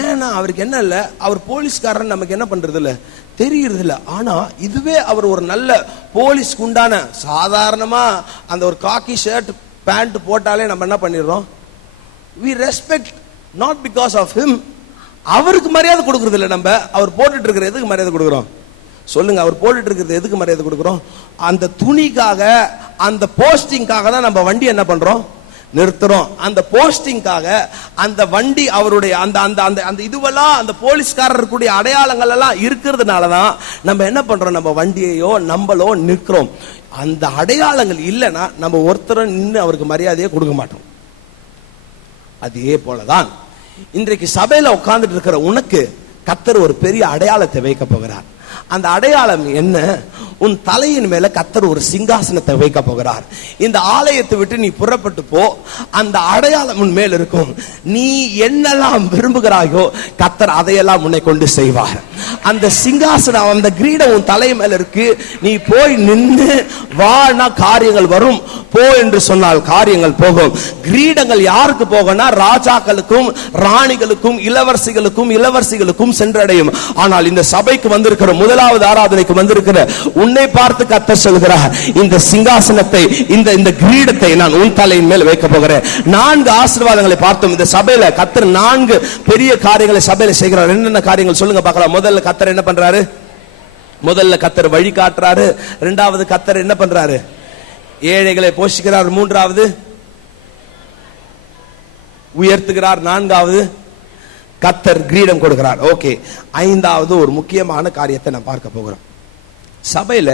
ஏன்னா அவருக்கு என்ன இல்ல, அவர் போலீஸ்காரன் நமக்கு என்ன பண்றது இல்ல, தெரிகிறது இல்ல. ஆனா இதுவே அவர் ஒரு நல்ல போலீஸ்க்கு உண்டான, சாதாரணமா அந்த ஒரு காக்கி ஷர்ட் பேண்ட் போட்டாலே நம்ம என்ன பண்ணிடுறோம்? we respect not because of him. அவருக்கு மரியாதை கொடுக்கிறது இல்ல. நம்ம அவர் போட்டுட்டு இருக்கிற எதுக்கு மரியாதை கொடுக்கிறோம்? சொல்லுங்க, அவர் போட்டுட்டு இருக்கிறது எதுக்கு மரியாதை கொடுக்கிறோம்? அந்த துணிக்காக, அந்த போஸ்டிங்காக தான் நம்ம வண்டி என்ன பண்றோம்? நிறுத்துறோம். அந்த போஸ்டிங்காக அந்த வண்டி அவருடைய அந்த அந்த அந்த அந்த இதுவெல்லாம், அந்த போலீஸ்காரருக்குடைய அடையாளங்கள் எல்லாம் இருக்கிறதுனால தான் நம்ம என்ன பண்றோம்? நம்ம வண்டியையோ நம்மளோ நிற்கிறோம். அந்த அடையாளங்கள் இல்லைன்னா நம்ம ஒருத்தரும் நின்று அவருக்கு மரியாதையை கொடுக்க மாட்டோம். அதே போலதான் இன்றைக்கு சபையில உட்கார்ந்துட்டு இருக்கிற உனக்கு கர்த்தர் ஒரு பெரிய அடையாளத்தை வைக்க போகிறார். அந்த அடையாளம் என்ன? உன் தலையின் மேல கர்த்தர் ஒரு சிங்காசனத்தை வைக்க போகிறார். இந்த ஆலயத்தை விட்டு நீ புறப்பட்டு போ, அந்த அடையாளம் உன் மேல் இருக்கும். நீ என்னெல்லாம் விரும்புகிறாயோ கர்த்தர் அதையெல்லாம் உன்னை கொண்டு செய்வார். அந்த சிங்காசனம், அந்த கிரீடம் உன் தலை மேல இருக்கு. நீ போய் நின்று வானா காரியங்கள் வரும், போ என்று சொன்னால் காரியங்கள் போகும். கிரீடங்கள் யாருக்கு போகும்னா ராஜாக்களுக்கும் ராணிகளுக்கும் இளவரசிகளுக்கும் சென்றடையும். ஆனால் இந்த சபைக்கு வந்திருக்கிற முதலாவது ஆராதனைக்கு வந்திருக்கிற உன்னை பார்த்து கர்த்தர் சொல்கிறார், இந்த சிங்காசனத்தை, இந்த கிரீடத்தை நான் உன் தலையின் மேல் வைக்க போகிறேன். 4 ஆசீர்வாதங்களை பார்த்தோம். இந்த சபையில கர்த்தர் 4 பெரிய காரியங்களை சபையில செய்கிறார். என்னென்ன காரியங்கள் சொல்லுங்க பார்க்கலாம். முதல்ல கர்த்தர் என்ன பண்றாரு? முதல்ல கர்த்தர் வழி காட்டுறாரு. இரண்டாவது கர்த்தர் என்ன பண்றாரு? ஏழைகளை போஷிக்கிறார். மூன்றாவது உயர்த்துகிறார். நான்காவது கர்த்தர் கிரீடம் கொடுக்கிறார். ஓகே, ஐந்தாவது ஒரு முக்கியமான காரியத்தை நான் பார்க்க போகிறோம். சபையில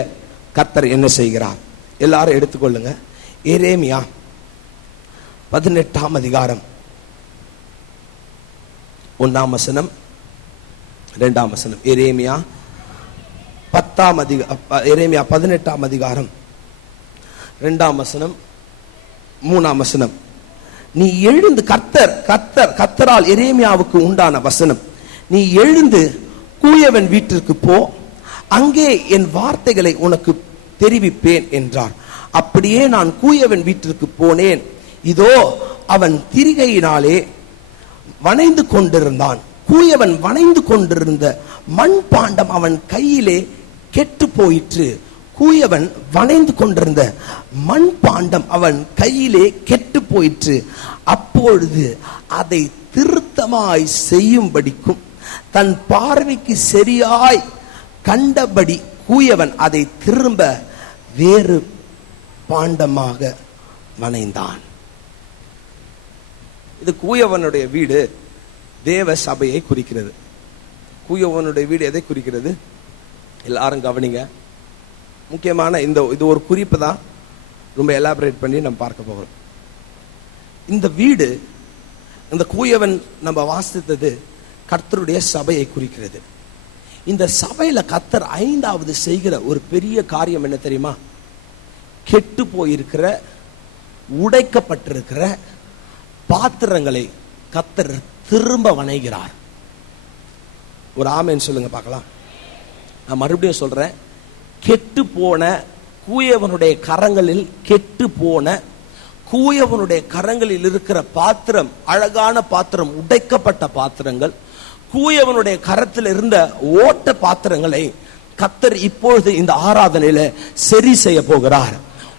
கர்த்தர் என்ன செய்கிறார்? எல்லாரும் எடுத்துக்கொள்ளுங்க. எரேமியா 18ஆம் அதிகாரம் 1ஆம் வசனம் 2ஆம் வசனம். எரேமியா 18ஆம் அதிகாரம் 2ஆம் வசனம் 3ஆம் வசனம். நீ எழுந்து, கர்த்தரால் எரேமியாவுக்கு உண்டான வசனம், நீ எழுந்து கூயவன் வீட்டிற்கு போ, அங்கே என் வார்த்தைகளை உனக்கு தெரிவிப்பேன் என்றார். அப்படியே நான் கூயவன் வீட்டிற்கு போனேன். இதோ அவன் திரிகையினாலே வணைந்து கொண்டிருந்தான். கூயவன் வணைந்து கொண்டிருந்த மண் பாண்டம் அவன் கையிலே கெட்டு போயிற்று. கூயவன் வணைந்து கொண்டிருந்த மண் பாண்டம் அவன் கையிலே கெட்டு போயிற்று. அப்பொழுது அதை திருத்தமாய் செய்யும்படிக்கும் தன் பார்வைக்கு சரியாய் கண்டபடி கூயவன் அதை திரும்ப வேறு பாண்டமாக வணைந்தான். இது கூயவனுடைய வீடு தேவ சபையை குறிக்கிறது. கூயவனுடைய வீடு எதை குறிக்கிறது? எல்லாரும் கவனிங்க. முக்கியமான இது ஒரு குறிப்பு தான், ரொம்ப எலாபரேட் பண்ணி நம்ம பார்க்க போகிறோம். இந்த வீடு, இந்த கூயவன் நம்ம வாசித்தது கர்த்தருடைய சபையை குறிக்கிறது. இந்த சபையில கர்த்தர் 5வது செய்கிற ஒரு பெரிய காரியம் என்ன தெரியுமா? கெட்டு போயிருக்கிற, உடைக்கப்பட்டிருக்கிற பாத்திரங்களை கர்த்தர் திரும்ப வணைகிறார். ஒரு ஆமென் சொல்லுங்க பார்க்கலாம். நான் மறுபடியும் சொல்றேன், கெட்டு போன கூயவனுடைய கரங்களில், கெட்டு போன கூயவனுடைய கரங்களில் இருக்கிற பாத்திரம், அழகான பாத்திரம், உடைக்கப்பட்ட பாத்திரங்கள், கூயவனுடைய கரத்தில் இருந்த ஓட்ட பாத்திரங்களை கர்த்தர் இப்பொழுது இந்த ஆராதனையில சரி செய்ய போகிறார்.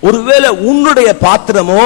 ஒருவேளை உன்னுடைய பாத்திரமோ,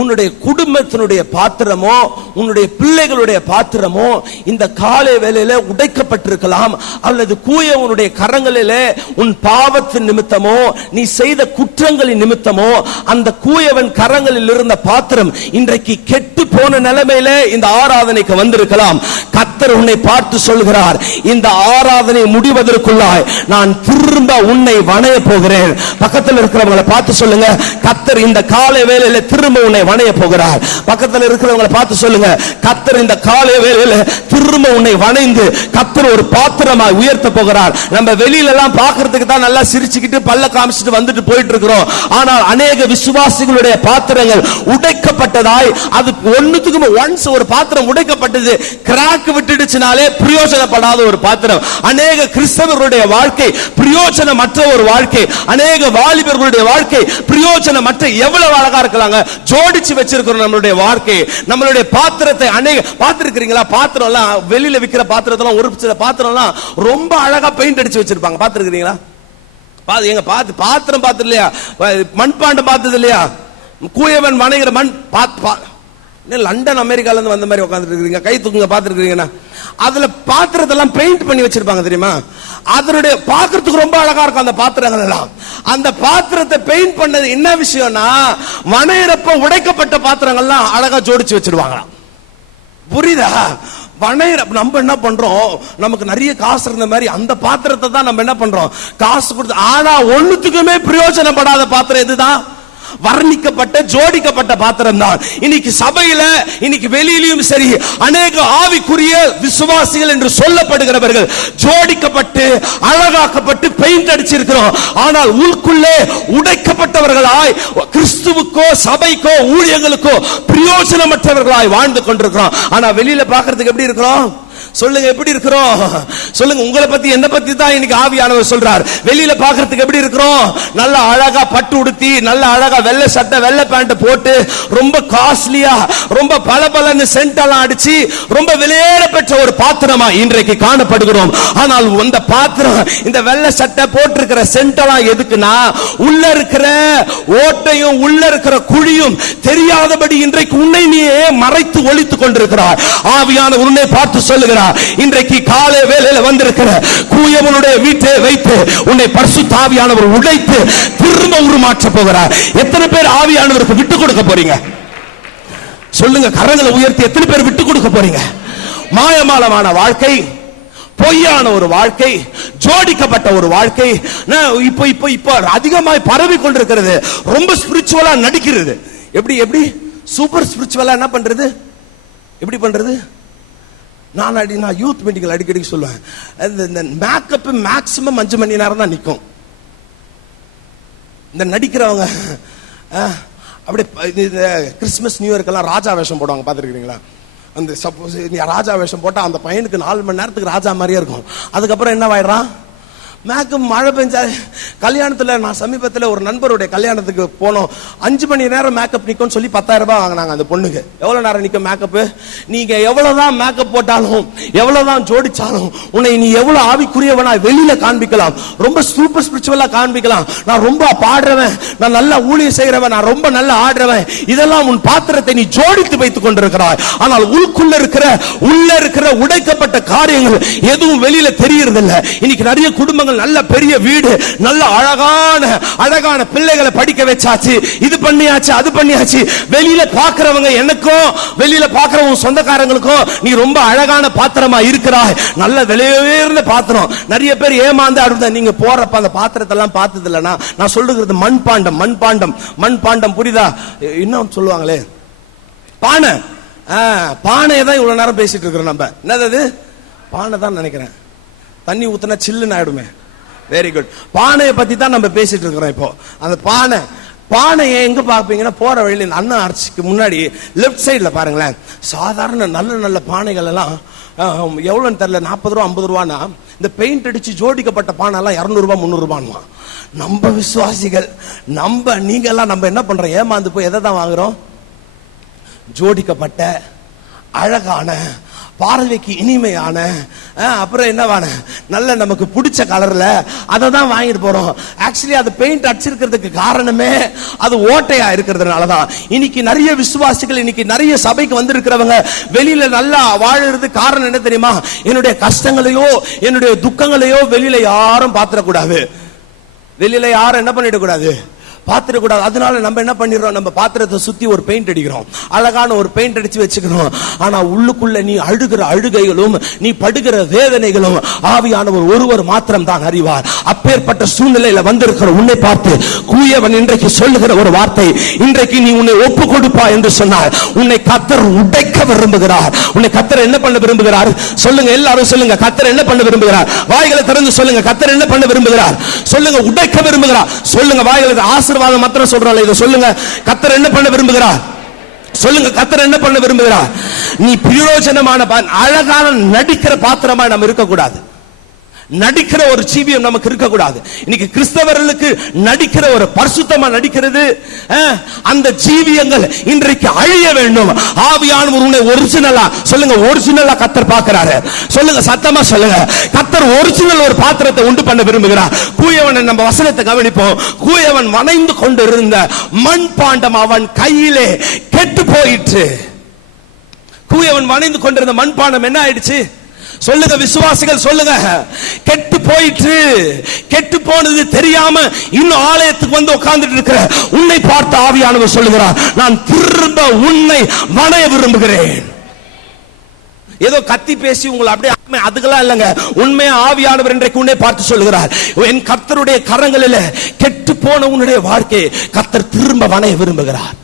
உன்னுடைய குடும்பத்தினுடைய பாத்திரமோ, உன்னுடைய பிள்ளைகளுடைய பாத்திரமோ இந்த காலை வேளையில உடைக்கப்பட்டிருக்கலாம். அல்லது கூயவனுடைய கரங்களிலே உன் பாவத்தின் நிமித்தமோ, நீ செய்த குற்றங்களின் நிமித்தமோ அந்த கூயவன் கரங்களில் இருந்த பாத்திரம் இன்றைக்கு கெட்டு போன நிலைமையில இந்த ஆராதனைக்கு வந்திருக்கலாம். கர்த்தர் உன்னை பார்த்து சொல்கிறார், இந்த ஆராதனை முடிவதற்குள்ளாய் நான் திரும்ப உன்னை வணைய போகிறேன். பக்கத்தில் இருக்கிறவங்களை பார்த்து சொல்லுங்க, கர்த்தர் இந்த காலை வேளையில திரும்ப உன்னை வணைய போகிறார். பக்கத்தில் இருக்கிறவங்களை பார்த்து சொல்லுங்க, கர்த்தர் இந்த காலை வேளையில திரும்ப உன்னை வணைந்து கர்த்தர் ஒரு பாத்திரமாய் உயர்த்த போகிறார். நம்ம வெளியில எல்லாம் பார்க்கிறதுக்கு தான் நல்லா சிரிச்சுக்கிட்டு பல்ல காமிச்சிட்டு வந்துட்டு போயிட்டு இருக்கிறோம். ஆனால் அநேக விசுவாசிகளுடைய பாத்திரங்கள் உடைக்கப்பட்டதாய், அது ஒண்ணுத்துக்கு ஒன்ஸ் ஒரு பாத்திரம் உடைக்கப்பட்டது, கிராக் விட்டுடுச்சுனாலே பிரயோஜனப்படாத ஒரு பாத்திரம். அநேக கிறிஸ்தவர்களுடைய வாழ்க்கை பிரயோஜனமற்ற ஒரு வாழ்க்கை. அநேக வாலிபர்களுடைய வாழ்க்கை பிரயோஜனமற்ற. எவ்வளவு அழகா இருக்கலாங்க, ஜோடிச்சு வச்சிருக்கிறோம் நம்மளுடைய வாழ்க்கை, நம்மளுடைய பாத்திரத்தை. அநேக பார்த்திருக்கிறீங்களா, பாத்திரம் எல்லாம் வெளியில விக்கிற பாத்திரத்தெல்லாம், ஒரு சில பாத்திரம் எல்லாம் ரொம்ப அழகா பெயிண்ட் அடிச்சு வச்சிருப்பாங்க. பார்த்திருக்கிறீங்களா? எங்க பாத்திரம் பார்த்தது இல்லையா? மண்பாண்டம் பார்த்தது இல்லையா? கூயவன் வணைகிற மண் லண்டன் அமெரிக்கால இருந்து வந்த மாதிரி உட்கார்ந்துட்டு இருக்கீங்க, கை தூக்குங்க. பார்த்திருக்கீங்கன்னா அதுல பாத்திரத்தெல்லாம் பெயிண்ட் பண்ணி வச்சிருப்பாங்க தெரியுமா? அதனுடைய பாக்குறதுக்கு ரொம்ப அழகா இருக்கும் அந்த பாத்திரங்கள் எல்லாம். அந்த பாத்திரத்தை பெயிண்ட் பண்ணது என்ன விஷயம்னா, வணையிறப்ப உடைக்கப்பட்ட பாத்திரங்கள்லாம் அழகா ஜோடிச்சு வச்சிருவாங்களாம். புரியுதா? நம்ம என்ன பண்றோம், நமக்கு நிறைய காசு இருந்த மாதிரி அந்த பாத்திரத்தை தான் நம்ம என்ன பண்றோம், காசு கொடுத்து. ஆனா ஒண்ணுத்துக்குமே பிரயோஜனப்படாத பாத்திரம் எதுதான்? வர்ணிக்கப்பட்ட ஜோடிக்கப்பட்ட பாத்திரம் தான். இன்னைக்கு சபையில, இன்னைக்கு வெளியிலும் சரி, அநேக ஆவிக்குரிய விசுவாசிகள் என்று சொல்லப்படுகிறவர்கள் ஜோடிக்கப்பட்டு அழகாக்கப்பட்டு பெயிண்ட் அடிச்சிருக்கிறோம். ஆனால் உள்குள்ளே உடைக்கப்பட்டவர்களாய் கிறிஸ்துவுக்கோ சபைக்கோ ஊழியங்களுக்கோ பிரயோஜனமற்றவர்களாய் வாழ்ந்து கொண்டிருக்கிறோம். ஆனா வெளியில பார்க்கிறதுக்கு எப்படி இருக்கிறோம்? சொல்லுங்க, எப்படி இருக்கிறோம்? சொல்லுங்க, உங்களை பத்தி என்ன பத்தி தான் இன்னைக்கு ஆவியானவர் சொல்றார். வெளியில பாக்குறதுக்கு எப்படி இருக்கிறோம்? நல்ல அழகா பட்டு உடுத்தி, நல்ல அழகா வெள்ளை சட்டை வெள்ளை பேண்ட் போட்டு, ரொம்ப காஸ்ட்லியா, ரொம்ப பலபலன்னு சென்ட் எல்லாம் அடிச்சு, ரொம்ப விலையேற பெற்ற ஒரு பாத்திரமா இன்றைக்கு காணப்படுகிறோம். ஆனால் இந்த பாத்திரம், இந்த வெள்ளை சட்டை போட்டிருக்கிற சென்ட் எல்லாம் எதுக்குன்னா, உள்ள இருக்கிற ஓட்டையும் உள்ள இருக்கிற குழியும் தெரியாதபடி இன்றைக்கு உன்னை நீயே மறைத்து ஒளித்துக் கொண்டிருக்கிறார். ஆவியான உன்னை பார்த்து சொல்லுகிறார், இன்றைக்கு காலை வேளையில வந்திருக்கிற கூயவனுடைய வீட்டை வைத்து உன்னை பரிசுத்த ஆவியானவர் உடைத்து திரும்ப உருமாற்ற போகிறார். எத்தனை பேர் ஆவியானவருக்கு விட்டு கொடுக்க போறீங்க? சொல்லுங்க, கரங்களை உயர்த்தி எத்தனை பேர் விட்டு கொடுக்க போறீங்க? மாயமாலமான வாழ்க்கை, பொய்யான ஒரு வாழ்க்கை, ஜோடிக்கப்பட்ட ஒரு வாழ்க்கை இப்போ அதிகமாய் பரவி கொண்டிருக்கிறது. ரொம்ப ஸ்பிரிச்சுவலா நடிக்கிறது. எப்படி சூப்பர் ஸ்பிரிச்சுவலா என்ன பண்றது? எப்படி பண்றது? நான் யூத் மீட்டிங்ல அடிக்கடி சொல்லுவேன், இந்த மேக்கப் மேக்சிமம் 5 மணி நேரம் தான் நிற்கும். இந்த நடிக்கிறவங்க அப்படி கிறிஸ்துமஸ் நியூ இயர்க்கெல்லாம் ராஜா வேஷம் போடுவாங்க, பார்த்துருக்கீங்களா? அந்த சப்போஸ் நீ ராஜா வேஷம் போட்டா அந்த பையனுக்கு 4 மணி நேரத்துக்கு ராஜா மாதிரியே இருக்கும். அதுக்கப்புறம் என்ன ஆயிடுறான்? மேக்கப் மழை பெஞ்சா. கல்யாணத்துல நான் சமீபத்தில் ஒரு நண்பருடைய கல்யாணத்துக்கு போனோம். 5 மணி நேரம் மேக்கப் நிக்கும் சொல்லி 10,000 ரூபாய் வாங்கினாங்க அந்த பொண்ணுக்கு. எவ்வளவு நேரம் நிக்கும் மேக்கப்? நீங்க எவ்வளவுதான் மேக்கப் போட்டாலும், எவ்வளவுதான் ஜோடிச்சாலும், உன்னை நீ எவ்வளவு ஆவிக்குரியவனா வெளியில காண்பிக்கலாம், ரொம்ப சூப்பர் ஸ்பிரிச்சுவலா காண்பிக்கலாம். நான் ரொம்ப பாடுறவன், நான் நல்லா ஊழியம் செய்யறவன், நான் ரொம்ப நல்லா ஆடுறவன், இதெல்லாம் உன் பாத்திரத்தை நீ ஜோடித்து வைத்துக் கொண்டிருக்கிறாய். ஆனால் உள்ள இருக்கிற உடைக்கப்பட்ட காரியங்கள் எதுவும் வெளியில தெரியறதில்லை. இன்னைக்கு நிறைய குடும்பங்கள் நல்ல பெரிய வீடு, நல்ல அழகான பிள்ளைகளை படிக்க வச்சாச்சு, இது பண்ணியாச்சு அது பண்ணியாச்சு. வெளியில பாக்குறவங்க, எனக்கும் வெளியில பாக்குறவங்க சொந்தக்காரங்களுக்கும், நீ ரொம்ப அழகான பாத்திரமா இருக்கிறாய், நல்ல விலையுயர்ந்த பாத்திரம். நிறைய பேர் ஏமாந்து அடுத்த நீங்க போறப்ப அந்த பாத்திரத்தை எல்லாம் பார்த்தது இல்லைன்னா, நான் சொல்லுகிறது மண்பாண்டம். புரியுதா? இன்னும் சொல்லுவாங்களே பானை தான் இவ்வளவு நேரம் பேசிட்டு இருக்கிறோம் நம்ம. என்னது? பானை தான் நினைக்கிறேன். தண்ணி ஊத்துனா சில்லுன்னு ஆயிடுமே. Very good. பானையை பத்தி தான் நம்ம பேசிட்டு இருக்கிறோம் இப்போ. அந்த பானையை எங்க பாப்பீங்கன்னா, போற வழியில இந்த அண்ணா ஆர்ச்சிக்கு முன்னாடி லெப்ட் சைட்ல பாருங்களேன், சாதாரண நல்ல பானைகள் எல்லாம் எவ்வளவுன்னு தெரியல, 40 ரூபா 50 ரூபான்னா, இந்த பெயிண்ட் அடிச்சு ஜோடிக்கப்பட்ட பானை எல்லாம் 200 ரூபாய் 300 ரூபான்னு. நம்ம விசுவாசிகள், நீங்க எல்லாம் நம்ம என்ன பண்றோம்? ஏமாந்து போய் எதை தான் வாங்குறோம்? ஜோடிக்கப்பட்ட அழகான, பார்வைக்கு இனிமையான, அப்புறம் என்னவான நல்ல நமக்கு பிடிச்ச கலர்ல அதை தான் வாங்கிட்டு போறோம். ஆக்சுவலி அது பெயிண்ட் அடிச்சிருக்கிறதுக்கு காரணமே அது ஓட்டையா இருக்கிறதுனாலதான். இன்னைக்கு நிறைய விசுவாசிகள், இன்னைக்கு நிறைய சபைக்கு வந்திருக்கிறவங்க வெளியில நல்லா வாழறது காரணம் என்ன தெரியுமா? என்னுடைய கஷ்டங்களையோ என்னுடைய துக்கங்களையோ வெளியில யாரும் பாத்திரக்கூடாது, வெளியில யாரும் என்ன பண்ணிடக்கூடாது, பாத்திரக்கூடாது. அதனால நம்ம என்ன பண்ணிடுறோம், நம்ம பாத்திரத்தை சுத்தி ஒரு பெயிண்ட் அடிக்கிறோம், அழகான ஒரு பெயிண்ட் அடிச்சு வச்சுக்கிறோம். ஆனா உள்ளுக்குள்ள நீ அழுகிற அழுகைகளும் நீ படுகிற வேதனைகளும் ஆவியானவர் ஒருவர் மாத்திரம் தான் அறிவார். அப்பேற்பட்ட சூழ்நிலையில வந்திருக்கிற உன்னை பார்த்து கூயவன் இன்றைக்கு சொல்லுகிற ஒரு வார்த்தை, இன்றைக்கு நீ உன்னை ஒப்பு கொடுப்பா என்று சொன்னார். உன்னை கர்த்தர் உடைக்க விரும்புகிறார். உன்னை கர்த்தர் என்ன பண்ண விரும்புகிறார்? சொல்லுங்க, எல்லாரும் சொல்லுங்க, கர்த்தர் என்ன பண்ண விரும்புகிறார்? வாய்களை திறந்து சொல்லுங்க, கர்த்தர் என்ன பண்ண விரும்புகிறார்? சொல்லுங்க, உடைக்க விரும்புகிறார். சொல்லுங்க, வாய்களை ஆசீர்வாதம் மாத்திரம் சொல்றாங்க, இதை சொல்லுங்க, கர்த்தர் என்ன பண்ண விரும்புகிறார்? சொல்லுங்க, கர்த்தர் என்ன பண்ண விரும்புகிறார்? நீ பிரயோஜனமான அழகான நடிக்கிற பாத்திரமா நம்ம இருக்கக்கூடாது, நடிக்கிற ஒரு ஜீவியம் நமக்கு இருக்கக்கூடாது. இன்னைக்கு கிறிஸ்தவர்களுக்கு நடிக்கிற ஒரு பரிசுத்தமா நடிக்கிறது, அந்த ஜீவியங்கள் இன்றைக்கு அழிய வேண்டும். ஆவியானவர் உன்னை ஒரிஜினலா, சொல்லுங்க, ஒரிஜினலா கர்த்தர் பார்க்கிறாரு. சொல்லுங்க, சத்தமா சொல்லுங்க, கர்த்தர் ஒரிஜினல் ஒரு பாத்திரத்தை உண்டு பண்ண விரும்புகிறார். கூயவனை நம்ம வசனத்தை கவனிப்போம். கூயவன் வணைந்து கொண்டிருந்த மண் பாண்டம் அவன் கையிலே கெட்டு போயிற்று. கூயவன் வணைந்து கொண்டிருந்த மண் பாண்டம் என்ன ஆயிடுச்சு? சொல்லுங்க விசுவாசிகள், சொல்லுங்க, கெட்டு போயிற்று. கெட்டு போனது தெரியாம இன்னும் ஆலயத்துக்கு வந்து உட்கார்ந்துட்டு இருக்கிற உன்னை பார்த்து ஆவியானவர் சொல்லுகிறார், நான் திரும்ப உன்னை வணைய விரும்புகிறேன். ஏதோ கத்தி பேசி உங்களை அப்படியே அதுக்கெல்லாம் இல்லைங்க. உண்மையா ஆவியானவர் இன்றைக்கு உன்னை பார்த்து சொல்லுகிறார், என் கர்த்தருடைய கரங்களில் கெட்டு போன உன்னுடைய வாழ்க்கையை கர்த்தர் திரும்ப வணைய விரும்புகிறார்.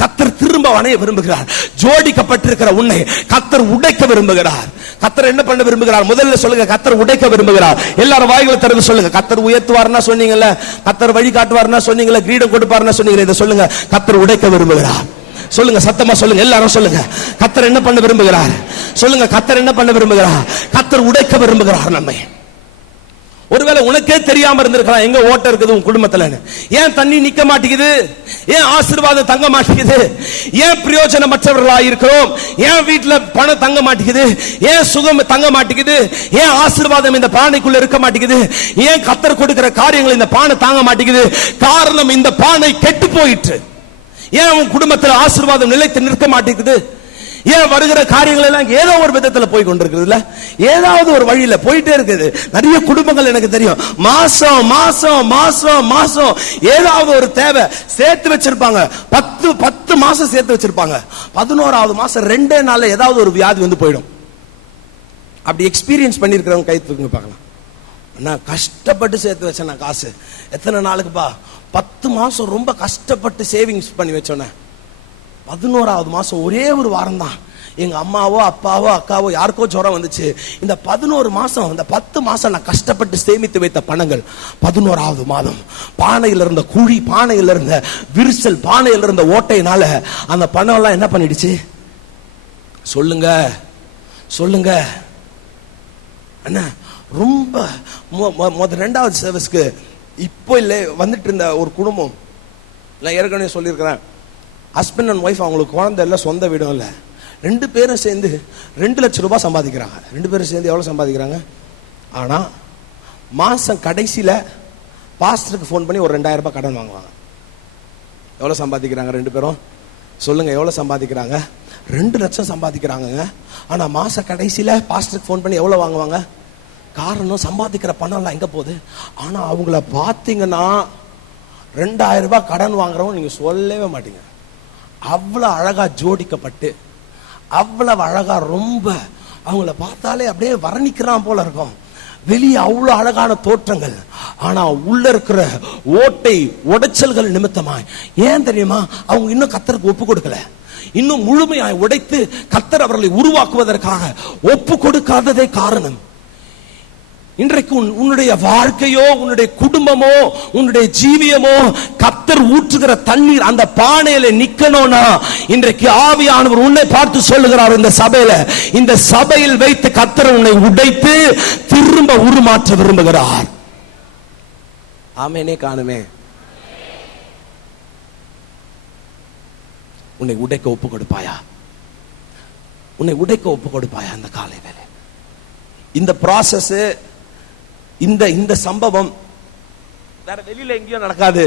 கர்த்தர் திரும்ப வணைய விரும்புகிறார். ஜோடிக்கப்பட்டிருக்கிற உன்னை கர்த்தர் உடைக்க விரும்புகிறார். கர்த்தர் என்ன பண்ண விரும்புகிறார்? முதல்ல சொல்லுங்க, கர்த்தர் உடைக்க விரும்புகிறார். எல்லாரும் வாய்களை திறந்து சொல்லுங்க, கர்த்தர் உயர்த்துவார்னா சொன்னீங்கல்ல, கர்த்தர் வழி காட்டுவார்னா சொன்னீங்கல்ல, கிரீடம் கொடுப்பார்னா சொன்னீங்க, இதை சொல்லுங்க, கர்த்தர் உடைக்க விரும்புகிறார். சொல்லுங்க, சத்தமா சொல்லுங்க, எல்லாரும் சொல்லுங்க, கர்த்தர் என்ன பண்ண விரும்புகிறார்? சொல்லுங்க, கர்த்தர் என்ன பண்ண விரும்புகிறார்? கர்த்தர் உடைக்க விரும்புகிறார் நம்மை. ஒருவேளை உனக்கே தெரியாம இருந்திருக்கலாம் எங்க ஓட்ட இருக்குது உன் குடும்பத்துல, ஏன் தண்ணி நிக்க மாட்டேங்குது, ஏன் ஆசீர்வாதம் தங்க மாட்டேங்குது, ஏன் பிரயோஜனமற்றவர்களா இருக்கிறோம், ஏன் வீட்டுல பணம் தங்க மாட்டேங்குது, ஏன் சுகம் தங்க மாட்டேங்குது, ஏன் ஆசீர்வாதம் இந்த பானைக்குள்ள இருக்க மாட்டேங்குது, ஏன் கர்த்தர் கொடுக்கிற காரியங்கள் இந்த பானை தாங்க மாட்டேங்குது? காரணம், இந்த பானை கெட்டு போயிற்று. ஏன் உன் குடும்பத்தில் ஆசீர்வாதம் நிலைத்து நிற்க மாட்டேங்குது? ஏன் வருகிற காரியங்கள் எல்லாம் ஏதோ ஒரு விதத்துல போய் கொண்டிருக்குதுல்ல, ஏதாவது ஒரு வழியில போயிட்டே இருக்குது. நிறைய குடும்பங்கள் எனக்கு தெரியும், மாசம் மாசம் மாசம் மாசம் ஏதாவது ஒரு தேவை சேர்த்து வச்சிருப்பாங்க. 10 மாசம் சேர்த்து வச்சிருப்பாங்க. 11வது மாசம் 2 நாள்ல ஏதாவது ஒரு வியாதி வந்து போயிடும். அப்படி எக்ஸ்பீரியன்ஸ் பண்ணிருக்கிறவங்க கை தூக்குங்க பார்க்கலாம். நான் கஷ்டப்பட்டு சேர்த்து வச்சேன் நான் காசு, எத்தனை நாளுக்குப்பா? 10 மாசம் ரொம்ப கஷ்டப்பட்டு சேவிங்ஸ் பண்ணி வச்சோன்னே 11வது மாசம் ஒரே ஒரு வாரம் தான் எங்க அம்மாவோ அப்பாவோ அக்காவோ யாருக்கோ ஜுரம் வந்துச்சு. இந்த 11 மாசம், இந்த 10 மாசம் நான் கஷ்டப்பட்டு சேமித்து வைத்த பணங்கள் 11வது மாதம் பானையில் இருந்த குழி, பானையில் இருந்த விரிசல், பானையில் இருந்த ஓட்டையினால அந்த பணம் எல்லாம் என்ன பண்ணிடுச்சு? சொல்லுங்க, சொல்லுங்க அண்ணா. ரொம்ப 2வது சர்வீஸ்க்கு இப்போ இல்லை வந்துட்டு இருந்த ஒரு குடும்பம், நான் ஏற்கனவே சொல்லியிருக்கிறேன், ஹஸ்பண்ட் அண்ட் ஒய்ஃப், அவங்களுக்கு குழந்தை இல்லை, சொந்த வீடும் இல்லை, 2 பேரும் சேர்ந்து 2 லட்சம் ரூபாய் சம்பாதிக்கிறாங்க. 2 பேரும் சேர்ந்து எவ்வளோ சம்பாதிக்கிறாங்க? ஆனால் மாதம் கடைசியில் பாஸ்டருக்கு ஃபோன் பண்ணி ஒரு 2000 ரூபாய் கடன் வாங்குவாங்க. எவ்வளோ சம்பாதிக்கிறாங்க 2 பேரும்? சொல்லுங்க, எவ்வளோ சம்பாதிக்கிறாங்க? 2 லட்சம் சம்பாதிக்கிறாங்க. ஆனால் மாத கடைசியில் பாஸ்டருக்கு ஃபோன் பண்ணி எவ்வளோ வாங்குவாங்க? காரணம், சம்பாதிக்கிற பணம்லாம் எங்கே போகுது? ஆனால் அவங்கள பார்த்தீங்கன்னா 2000 ரூபாய் கடன் வாங்குறவங்க நீங்கள் சொல்லவே மாட்டீங்க. அவ்வளோ அழகா ஜோடிக்கப்பட்டு, அவ்வளவு அழகா, ரொம்ப அவங்கள பார்த்தாலே அப்படியே வர்ணிக்கிறான் போல இருக்கும். வெளியே அவ்வளவு அழகான தோற்றங்கள், ஆனா உள்ள இருக்கிற ஓட்டை உடைச்சல்கள் நிமித்தமாய், ஏன் தெரியுமா? அவங்க இன்னும் கர்த்தருக்கு ஒப்பு கொடுக்கல. இன்னும் முழுமையாய் உடைத்து கர்த்தர் அவர்களை உருவாக்குவதற்காக ஒப்பு கொடுக்காததே காரணம். இன்றைக்கு உன்னுடைய வாழ்க்கையோ, உன்னுடைய குடும்பமோ, உன்னுடைய ஜீவியமோ கர்த்தர் ஊற்றுகிற தண்ணீர் அந்த பானையில நிக்கணும்னா, இன்றைக்கு ஆவியானவர் உன்னை பார்த்து சொல்லுகிறார், இந்த சபையில் வைத்து கர்த்தர் உன்னை உடைத்து திரும்ப உருமாற்ற விரும்புகிறார். ஆமேனே காணுமே. உன்னை உடைக்க ஒப்பு கொடுப்பாயா? உன்னை உடைக்க ஒப்பு கொடுப்பாயா? அந்த காலை வேலை இந்த ப்ராசஸ் இந்த சம்பவம் வேற வெளியில எங்கேயும் நடக்காது.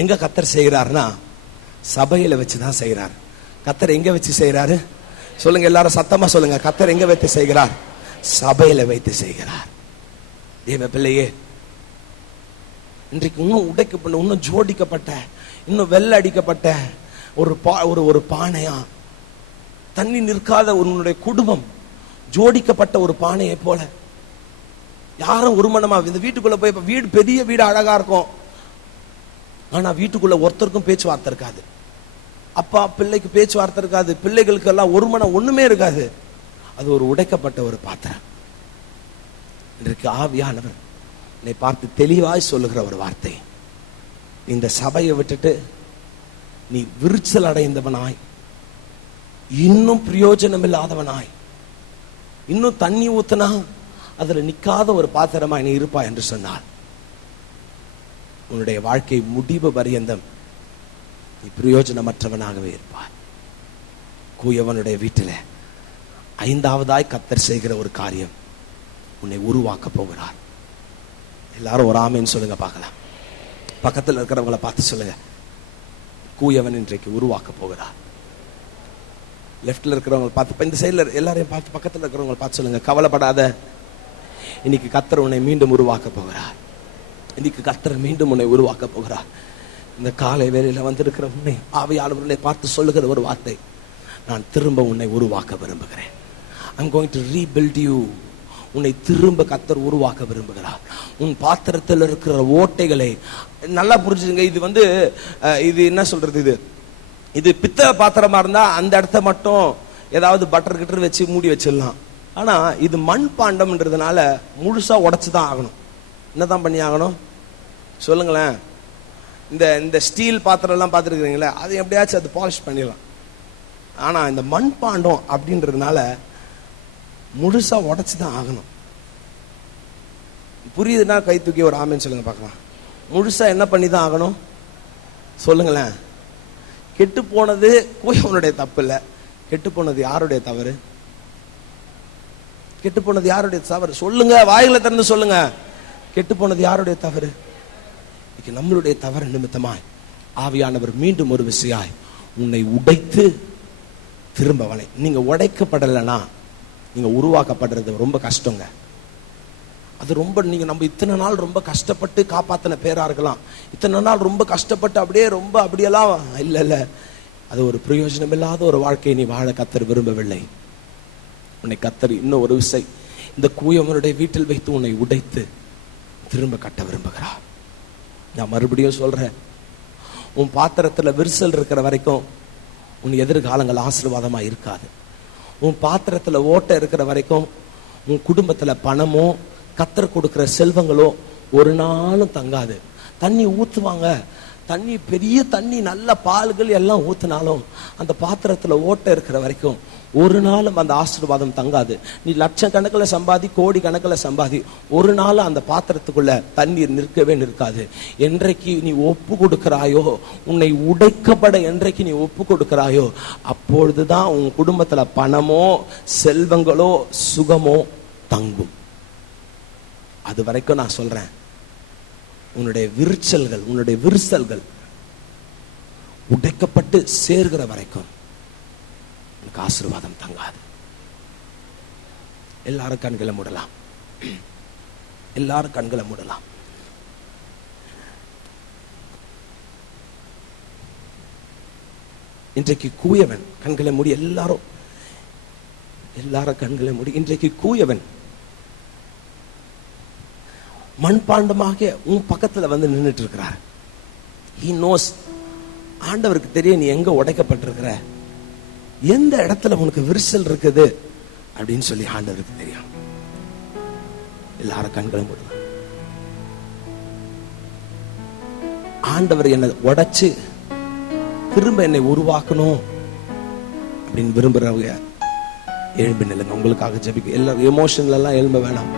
எங்க கர்த்தர் செய்கிறார்னா சபையில வச்சுதான் செய்கிறார். கர்த்தர் எங்க வச்சு செய்கிறாரு சொல்லுங்க, எல்லாரும் சத்தமா சொல்லுங்க. கர்த்தர் எங்க வைத்து செய்கிறார்? சபையில வைத்து செய்கிறார். தேவ பிள்ளையே, இன்றைக்கு இன்னும் உடைக்கப்பட்ட, இன்னும் ஜோடிக்கப்பட்ட, இன்னும் வெள்ள அடிக்கப்பட்ட ஒரு பானையா, தண்ணி நிற்காத உன்னுடைய குடும்பம் ஜோடிக்கப்பட்ட ஒரு பானையை போல யாரும் ஒரு மனமா இந்த வீட்டுக்குள்ள போய், இப்ப வீடு பெரிய வீடு அழகா இருக்கும், ஆனா வீட்டுக்குள்ள ஒருத்தருக்கும் பேச்சுவார்த்தை இருக்காது. அப்பா பிள்ளைக்கு பேச்சுவார்த்தை இருக்காது, பிள்ளைகளுக்கு எல்லாம் ஒரு மனம் ஒண்ணுமே இருக்காது. அது ஒரு உடைக்கப்பட்ட ஒரு பாத்திரம். இன்றைக்கு ஆவியானவர் என்னை பார்த்து தெளிவாய் சொல்லுகிற ஒரு வார்த்தை, இந்த சபையை விட்டுட்டு நீ விரிச்சல் அடைந்தவனாய், இன்னும் பிரயோஜனம் இல்லாதவனாய், இன்னும் தண்ணி ஊத்தினா அதுல நிக்காத ஒரு பாத்திரமாய் நீ இருப்பாய் என்று சொன்னார், உன்னுடைய வாழ்க்கை முடிவு பரியந்தம் நீ பிரயோஜனமற்றவனாகவே இருப்பாய். கூயவனுடைய வீட்டில் ஐந்தாவதாய் கர்த்தர் செய்கிற ஒரு காரியம், உன்னை உருவாக்க போகிறார். எல்லாரும் ஒரு ஆமேன்னு சொல்லுங்க பார்க்கலாம். பக்கத்தில் இருக்கிறவங்களை பார்த்து சொல்லுங்க, கூயவன் இன்றைக்கு உருவாக்க போகிறார். லெஃப்ட்ல இருக்கிறவங்க பார்த்து, இந்த சைட்ல எல்லாரையும் பார்த்து, பக்கத்தில் இருக்கிறவங்க பார்த்து சொல்லுங்க, கவலைப்படாத, இன்னைக்கு கர்த்தர் உன்னை மீண்டும் உருவாக்க போகிறார். இன்னைக்கு கர்த்தர் மீண்டும் உன்னை உருவாக்க போகிறார். இந்த காலை வேளையில வந்திருக்கிற உன்னை ஆவியானவர்களை பார்த்து சொல்லுகிற ஒரு வார்த்தை, நான் திரும்ப உன்னை உருவாக்க விரும்புகிறேன். I'm going to rebuild you. உன்னை திரும்ப கர்த்தர் உருவாக்க விரும்புகிறார். உன் பாத்திரத்தில் இருக்கிற ஓட்டைகளை நல்லா புரிஞ்சுங்க. இது என்ன சொல்றது, இது பித்தளை பாத்திரமா இருந்தா அந்த இடத்த மட்டும் ஏதாவது பட்டர் கிட்டர் வச்சு மூடி வச்சிடலாம். ஆனா இது மண் பாண்டம்ன்றதுனால முழுசா உடைச்சுதான் ஆகணும். என்னதான் பண்ணி ஆகணும் சொல்லுங்களேன். இந்த ஸ்டீல் பாத்திரம் எல்லாம் பார்த்துருக்கீங்களா, அது எப்படியாச்சும் அது பாலிஷ் பண்ணிடலாம். ஆனா இந்த மண் பாண்டம் அப்படின்றதுனால முழுசா உடைச்சுதான் ஆகணும். புரியுதுன்னா கை தூக்கி ஒரு ஆமேன்னு சொல்லுங்க பார்க்கலாம். முழுசா என்ன பண்ணி தான் ஆகணும் சொல்லுங்களேன். கெட்டு போனது கூயவனுடைய தப்பு இல்லை, கெட்டு போனது யாருடைய தவறு? கெட்டு போனது யாருடைய தவறு சொல்லுங்க, வாயில திறந்து சொல்லுங்க. கெட்டு போனது யாருடைய தவறு? நம்மளுடைய தவறு நிமித்தமாய் ஆவியானவர் மீண்டும் ஒரு விசையாய் உன்னை உடைத்து திரும்பவனை. நீங்க உடைக்கப்படலைன்னா நீங்க உருவாக்கப்படுறது ரொம்ப கஷ்டங்க. அது ரொம்ப நம்ம இத்தனை நாள் ரொம்ப கஷ்டப்பட்டு காப்பாத்தின பேரா இருக்கலாம், இத்தனை நாள் ரொம்ப கஷ்டப்பட்டு அப்படியெல்லாம் இல்ல, அது ஒரு பிரயோஜனம் இல்லாத ஒரு வாழ்க்கையை நீ வாழ கர்த்தர் விரும்பவில்லை. உன்னை கர்த்தர் இன்னும் ஒரு விசை இந்த கூயவனுடைய வீட்டில் வைத்து உன்னை உடைத்து திரும்ப கட்ட விரும்புகிறார். நான் மறுபடியும் சொல்றேன், உன் பாத்திரத்துல விரிசல் இருக்கிற வரைக்கும் உன் எதிர்காலங்கள் ஆசீர்வாதமா இருக்காது. உன் பாத்திரத்துல ஓட்டை இருக்கிற வரைக்கும் உன் குடும்பத்துல பணமோ கர்த்தர் கொடுக்கிற செல்வங்களோ ஒரு நாளும் தங்காது. தண்ணி ஊத்துவாங்க, தண்ணி பெரிய தண்ணி நல்ல பால்கள் எல்லாம் ஊத்தினாலும் அந்த பாத்திரத்துல ஓட்டை இருக்கிற வரைக்கும் ஒரு நாளும் அந்த ஆசீர்வாதம் தங்காது. நீ லட்சக்கணக்கில் சம்பாதி, கோடி கணக்கில் சம்பாதி, ஒரு நாள் அந்த பாத்திரத்துக்குள்ள தண்ணீர் நிற்கவே நிற்காது. என்றைக்கு நீ ஒப்பு கொடுக்கிறாயோ, உன்னை உடைக்கப்பட என்றைக்கு நீ ஒப்பு கொடுக்கிறாயோ, அப்பொழுதுதான் உன் குடும்பத்துல பணமோ செல்வங்களோ சுகமோ தங்கும். அது வரைக்கும் நான் சொல்றேன், உன்னுடைய விரிசல்கள் உடைக்கப்பட்டு சேர்கிற வரைக்கும் உனக்கு ஆசீர்வாதம் தங்காது. எல்லாரும் கண்களை மூடலாம், எல்லாரும் கண்களை மூடலாம். இன்றைக்கு கூயவன் கண்களை மூடி, எல்லாரும் கண்களை மூடி. இன்றைக்கு கூயவன் மண்பாண்டமாக உன் பக்கத்துல வந்து நின்றுட்டு இருக்கிறார். He knows. ஆண்டவருக்கு தெரியும் நீ எங்க உடைக்கப்பட்டிருக்கிற, எந்த இடத்துல உனக்கு விரிசல் இருக்குது அப்படின்னு சொல்லி ஆண்டவருக்கு தெரியும். எல்லாரும் கண்களை மூடலாம். ஆண்டவர் என்னை உடைச்சு திரும்ப என்னை உருவாக்கணும் அப்படின்னு விரும்புறவங்க எழும்பி நில்லுங்க. உங்களுக்காக ஜெபிக்க. எல்லாரும் எமோஷன்ல எல்லாம் எழும்ப வேணாம்.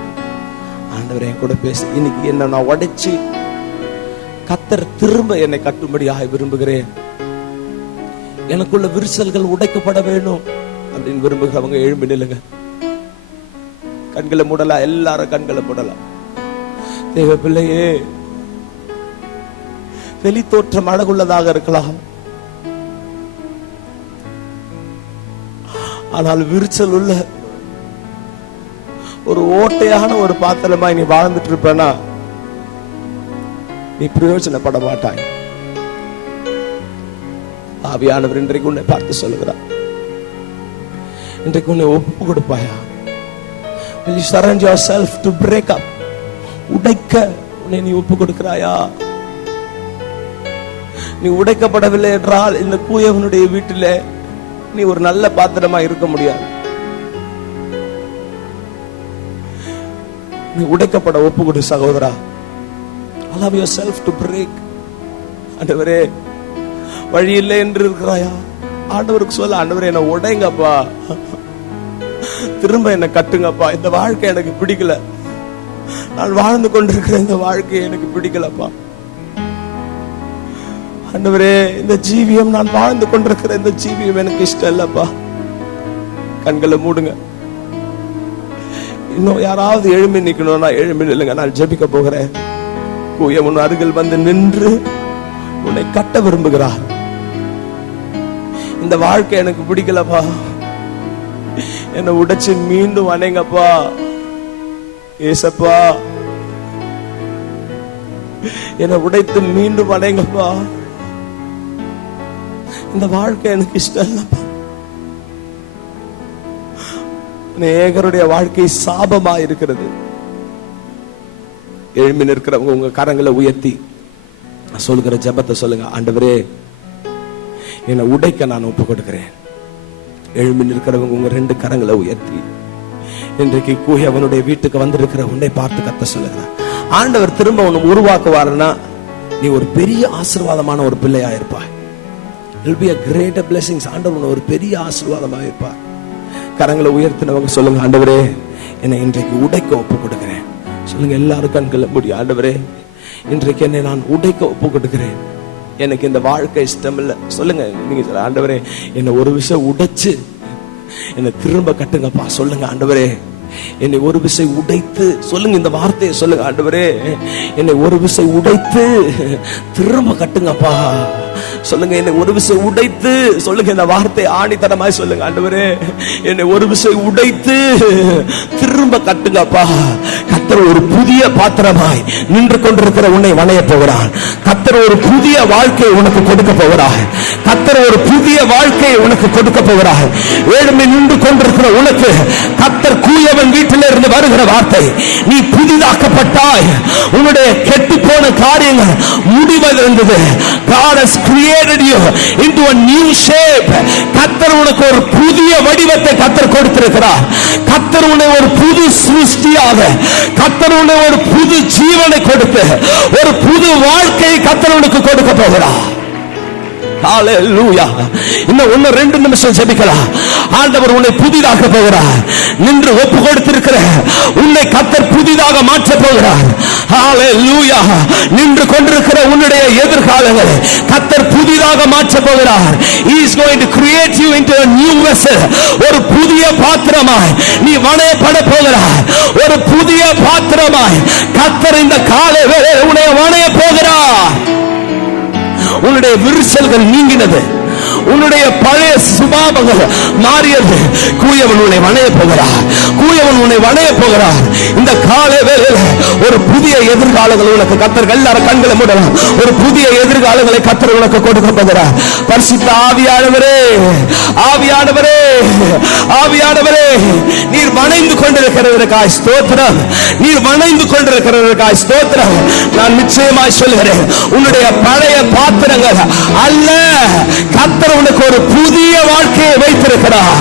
ஆண்டவர் என் கூட பேச, இன்னைக்கு என்ன நான் உடைச்சு கர்த்தர் திரும்ப என்னை கட்டும்படியாக விரும்புகிறேன், எனக்குள்ள விரிசல்கள் உடைக்கப்பட வேண்டும் அப்படின்னு விரும்புகிறவங்க எழும்பி நில்லுங்க. கண்களை மூடலாம், எல்லாரும் கண்களை மூடலாம். தேவ பிள்ளையே, வெளி தோற்றம் அழகுள்ளதாக இருக்கலாம், ஆனால் விரிச்சல் உள்ள ஒரு ஓட்டையான ஒரு பாத்திரமா நீ வாழ்ந்துட்டு இருப்பனா நீ பிரயோஜனப்பட மாட்டாய். ஆவியானவர் இன்றைக்கு உன்னை பார்த்து சொல்லுகிறார், இன்றைக்கு உன்னை ஒப்பு கொடுப்பாயா? Will you surrender yourself to break up? உடைக்க உன்னை நீ ஒப்பு கொடுக்கிறாயா? நீ உடைக்கப்படவில்லை என்றால் இந்த கூயவனுடைய வீட்டிலே நீ ஒரு நல்ல பாத்திரமா இருக்க முடியாது. நீ உடைக்கப்பட ஒப்பு கொடு சகோதரா. Allow yourself to break. ஆண்டவரே, வழி இல்லை என்று இருக்கிறாயா? ஆண்டவருக்கு சொல்ல, ஆண்டவரே என்ன உடைங்கப்பா, திரும்ப என்ன கட்டுங்கப்பா, இந்த வாழ்க்கை எனக்கு பிடிக்கல, நான் வாழ்ந்து கொண்டிருக்கிற இந்த வாழ்க்கை எனக்கு பிடிக்கலப்பா. ஆண்டவரே, இந்த ஜீவியம், நான் வாழ்ந்து கொண்டிருக்கிற இந்த ஜீவியம் எனக்கு இஷ்டம் இல்லப்பா. கண்களை மூடுங்க. இன்னும் யாராவது எழும்பி நிக்கணும்னா எழும்பி நில்லுங்க. நான் ஜெபிக்க போகிறேன். உன் அருகில் வந்து நின்று உன்னை கட்ட விரும்புகிறார். இந்த வாழ்க்கை எனக்கு பிடிக்கலப்பா, என்னை உடைச்சு மீண்டும் அணைங்கப்பா. ஏசப்பா, என்னை உடைத்து மீண்டும் அணைங்கப்பா. இந்த வாழ்க்கை எனக்கு இஷ்டம் இல்லப்பா. அநேகருடைய வாழ்க்கை சாபமா இருக்கிறது. எழும்பி நிற்கிறவங்க உங்க கரங்களை உயர்த்தி சொல்லுகிற ஜெபத்தை சொல்லுங்க. ஆண்டவரே, என்னை உடைக்க நான் ஒப்பு கொடுக்கிறேன். எழும்பி நிற்கிறவங்க உங்க 2 கரங்களை உயர்த்தி இன்றைக்கு கூயவனுடைய வீட்டுக்கு வந்திருக்கிற உன்னை பார்த்து கத்த சொல்லுகிறார். ஆண்டவர் திரும்ப உன்னை உருவாக்குவாருன்னா நீ ஒரு பெரிய ஆசீர்வாதமான ஒரு பிள்ளையா இருப்பாய். It will be a greater blessings. ஆண்டவர் உன்னை ஒரு பெரிய ஆசீர்வாதமாக இருப்பார். கரங்களை உயர்த்தினவங்க சொல்லுங்க, ஆண்டவரே, என்னை இன்றைக்கு உடைக்க ஒப்பு கொடுக்கிறேன். சொல்லுங்க, எல்லாரும் கண்களை மூடி. ஆண்டவரே, இன்றைக்கு என்னை நான் உடைக்க ஒப்பு கொடுக்கிறேன். எனக்கு இந்த வாழ்க்கை இஷ்டம் இல்லை. சொல்லுங்க, நீங்க சொல்ல, ஆண்டவரே, என்னை ஒரு விஷயம் உடைச்சு என்னை திரும்ப கட்டுங்கப்பா. சொல்லுங்க, ஆண்டவரே, என்னை ஒரு விசை உடைத்து, சொல்லுங்க இந்த வார்த்தையை சொல்லுங்க, ஆண்டவரே, என்னை ஒரு விசை உடைத்து திரும்ப கட்டுங்கப்பா. சொல்லுங்க, என்னை ஒரு விசை உடைத்து, சொல்லுங்க இந்த வார்த்தை ஆணித்தனமாய் சொல்லுங்க, ஆண்டவரே, என்னை ஒரு விசை உடைத்து திரும்ப கட்டுங்கப்பா. கர்த்தர் ஒரு புதிய பாத்திரமாய் நின்று கொண்டிருக்கிற உன்னை வணைய போகிறார். கர்த்தர் ஒரு புதிய வாழ்க்கை உனக்கு கொடுக்க போகிறார். கர்த்தர் ஒரு புதிய வாழ்க்கையை உனக்கு கொடுக்க போகிறார். ஏழுமே நின்று கொண்டிருக்கிற உனக்கு கர்த்தர் கூயவன் வீட்டில் இருந்து வருகிற வார்த்தை, நீ புதிதாக்கப்பட்டாய். உன்னுடைய கெட்டு போன காரியங்கள் முடிவடைந்தது. God has created you into a new shape. கர்த்தர் உனக்கு ஒரு புதிய வடிவத்தை கர்த்தர் கொடுத்திருக்கிறார். கர்த்தர் உன்னை ஒரு புது சிருஷ்டியாக, கர்த்தர் உன்னை ஒரு புது ஜீவனை கொடுத்து ஒரு புது வாழ்க்கையை கர்த்தர் உனக்கு கொடுக்க போகிறார். ஹalleluya. இன்னும் 1-2 நிமிஷம் ஜெபிக்கலாம். ஆண்டவர் உன்னை புதிதாக போகிறார். நின்று ஒப்பு கொடுத்திருக்கிற உன்னை கர்த்தர் புதிதாக மாற்ற போகிறார். ஹalleluya. நின்று கொண்டிருக்கிற உன்னுடைய எதிர்காலங்களை கர்த்தர் புதிதாக மாற்ற போகிறார். He is going to create you into a new vessel. ஒரு புதிய பாத்திரமாய் நீ வணையப்பட போகிறாய். ஒரு புதிய பாத்திரமாய் கர்த்தர் இந்த காலை வேளையில் உன்னை வணைய போகிறார். உன்னுடைய விரிசல்கள் நீங்கினது. உன்னுடைய பழைய சுபாவங்கள் மாறியது. கூயவன் உன்னை வணைய போகிறார். கூயவன் உன்னை வணைய போகிறார். இந்த காலை வேளையில் ஒரு புதிய எதிர்காலங்களை உனக்கு கர்த்தர், எல்லாரும் கண்களை மூடலாம், ஒரு புதிய எதிர்காலங்களை கர்த்தர் உனக்கு கொடுக்க போகிறார். பரிசுத்த ஆவியானவரே, ஆவியானவரே, ஆவியானவரே, நீர் வணைந்து கொண்டிருக்கிறதற்காய் ஸ்தோத்திரம். நீர் வணைந்து கொண்டிருக்கிறதற்காய் ஸ்தோத்திரம். நான் நிச்சயமாய் சொல்கிறேன், உன்னுடைய பழைய பாத்திரங்கள் அல்ல, கர்த்தர் உனக்கு ஒரு புதிய வாழ்க்கையை வைத்திருக்கிறார்.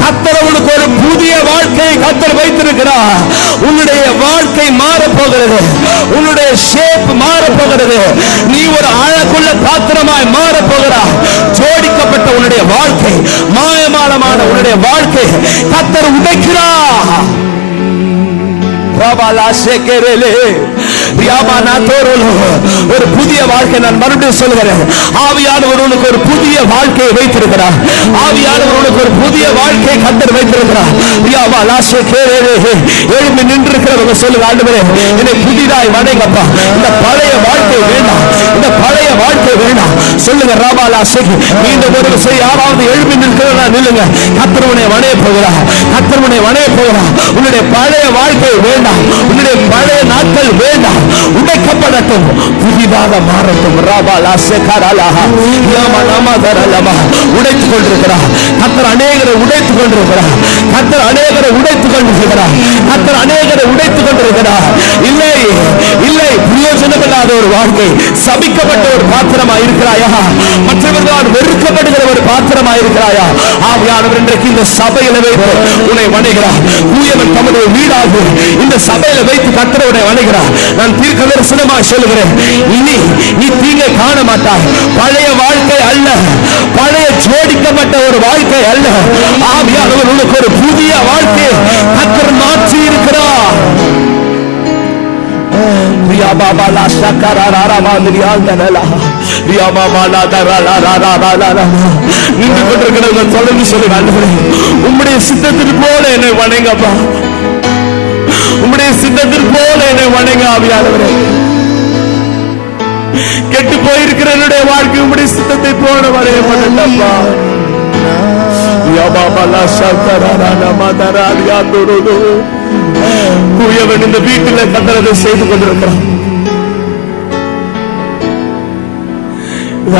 கர்த்தர் உனக்கு ஒரு புதிய வாழ்க்கையை கர்த்தர் வைத்திருக்கிறார். உன்னுடைய வாழ்க்கை மாறப்போகிறது. உன்னுடைய ஷேப் மாறப்போகிறது. நீ ஒரு அழகுள்ள பாத்திரமாய் மாறப்போகிறாய். ஜோடிக்கப்பட்ட உன்னுடைய வாழ்க்கை, மாயமானமான உன்னுடைய வாழ்க்கை கர்த்தர் உடைக்கிறார். ஒரு புதிய வாழ்க்கை. நான் மறுபடியும் சொல்லுகிறேன், ஆவியானவர் உனக்கு ஒரு புதிய வாழ்க்கையை வைத்திருக்கிறார். ஆவியானவர் உனக்கு ஒரு புதிய வாழ்க்கையை கர்த்தர் வைத்திருக்கிறார். எழும்பி நின்றிருக்கிறவங்க சொல்லுங்க, ஆண்டவரே என்னை புதிதாய் வணங்கப்பா, இந்த பழைய வாழ்க்கை வேண்டாம், இந்த பழைய வாழ்க்கை வேண்டாம் சொல்லுங்க. ராபாலாசைக்கு மீண்டும் ஒரு விஷயம், யாராவது எழுப்பி நிற்கிறதா நில்லுங்க. கர்த்தர் உன்னை வணைய போகிறார், கர்த்தர் உன்னை வணைய போகிறார். உன்னுடைய பழைய வாழ்க்கை வேண்டாம், உன்னுடைய பழைய நாட்கள் வேண்டாம், உடைக்கப்படட்டும், புதிதாக மாறட்டும். ராபாலாசேகாராலாஹா யாமனமதரலமா உடைத்துக் கொண்டிருக்கிறார் கர்த்தர், அநேகரை உடைத்துக் கொண்டிருக்கிறார் கர்த்தர், அநேகரை உடைத்துக் கொண்டிருக்கிறார் கர்த்தர், அநேகரை உடைத்துக் கொண்டிருக்கிறார். இல்லை இல்லை, பிரயோஜனமில்லாத ஒரு வாழ்க்கை, சபிக்கப்பட்ட ஒரு பாத்திரமா இருக்கிறாயா? மற்றவர்களால் வெறுக்கப்படுகிற ஒரு பாத்திரமா இருக்கிறாயா? ஆவியானவர் இன்றைக்கு இந்த சபையில வைத்து உன்னை வணங்குகிறார். தூயவன் தம்முடைய வீடாக இந்த சபையில வைத்து கர்த்தர் உன்னை வணங்குகிறார். நான் தீர்க்க தரிசனமாய் சொல்லுகிறேன், இனி நீ தீங்கை காண மாட்டாய். பழைய வாழ்க்கை அல்ல, பழைய ஜோடிக்கப்பட்ட ஒரு வாழ்க்கை அல்ல. ஆவியானவர் உனக்கு ஒரு புதிய வாழ்க்கை கர்த்தர் மாற்றி இருக்கிறார். நின்று கொண்டிருக்கிறவங்க தொடர்ந்து சொல்லுங்க, ஆண்டவரே உம்முடைய சித்தத்திற்கு போல என்னை வணங்கப்பா, உம்முடைய சித்தத்திற்கு போல என்னை வணங்க. ஆவியானவரே கெட்டு போயிருக்கிற என்னுடைய வாழ்க்கை உம்முடைய சித்தத்தை போல வரையப்பட்டப்பா. தூயவன் இந்த வீட்டில் கத்தரதை செய்து கொண்டிருக்கிறான்.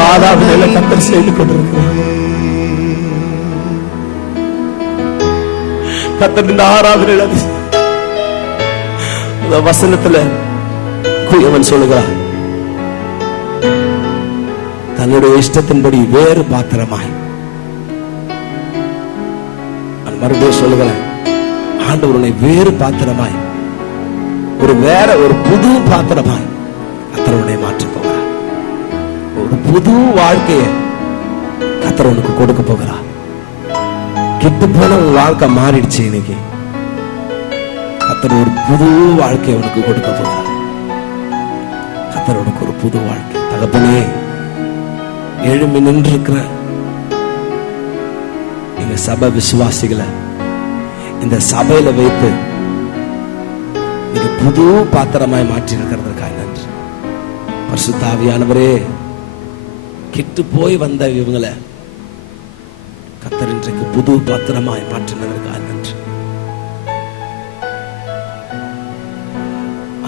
ஆராதனையில கத்தர் செய்து கொண்டிருக்கிறான். கத்தர் இந்த ஆராதனையில வசனத்துல குயவன் சொல்லுகிறான், தன்னுடைய இஷ்டத்தின்படி வேறு பாத்திரமாய். மறுபடியும் சொல்லுகிறேன், ஆண்டவர் உன்னை வேறு பாத்திரமாய், ஒரு புது பாத்திரமாய் கர்த்தர் உன்னை மாற்ற போகிறார். ஒரு புது வாழ்க்கையை கர்த்தர் உனக்கு கொடுக்க போகிறார். கெட்டு போன உன் வாழ்க்கை மாறிடுச்சு. இன்னைக்கு கர்த்தர் ஒரு புது வாழ்க்கையை உனக்கு கொடுக்க போகிறார். கர்த்தர் உனக்கு ஒரு புது வாழ்க்கை. தகப்பனே, எழும்பி நின்று இருக்கிற எங்க சபை விசுவாசிகளை இந்த சபையில வைத்து புது பாத்திரமாய் மாற்றி இருக்கிறதற்காக நன்றி. பரிசுத்த ஆவியானவரே, கெட்டு போய் வந்த இவங்களை கர்த்தர் இன்றைக்கு புது பாத்திரமாய் மாற்றினதற்காக நன்றி.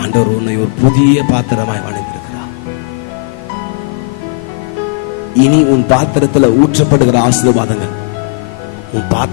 ஆண்டவர் உன்னை ஒரு புதிய பாத்திரமாய் வணங்கியிருக்கிறார். இனி உன் பாத்திரத்துல ஊற்றப்படுகிற ஆசீர்வாதங்கள் உன் பாத்திரம்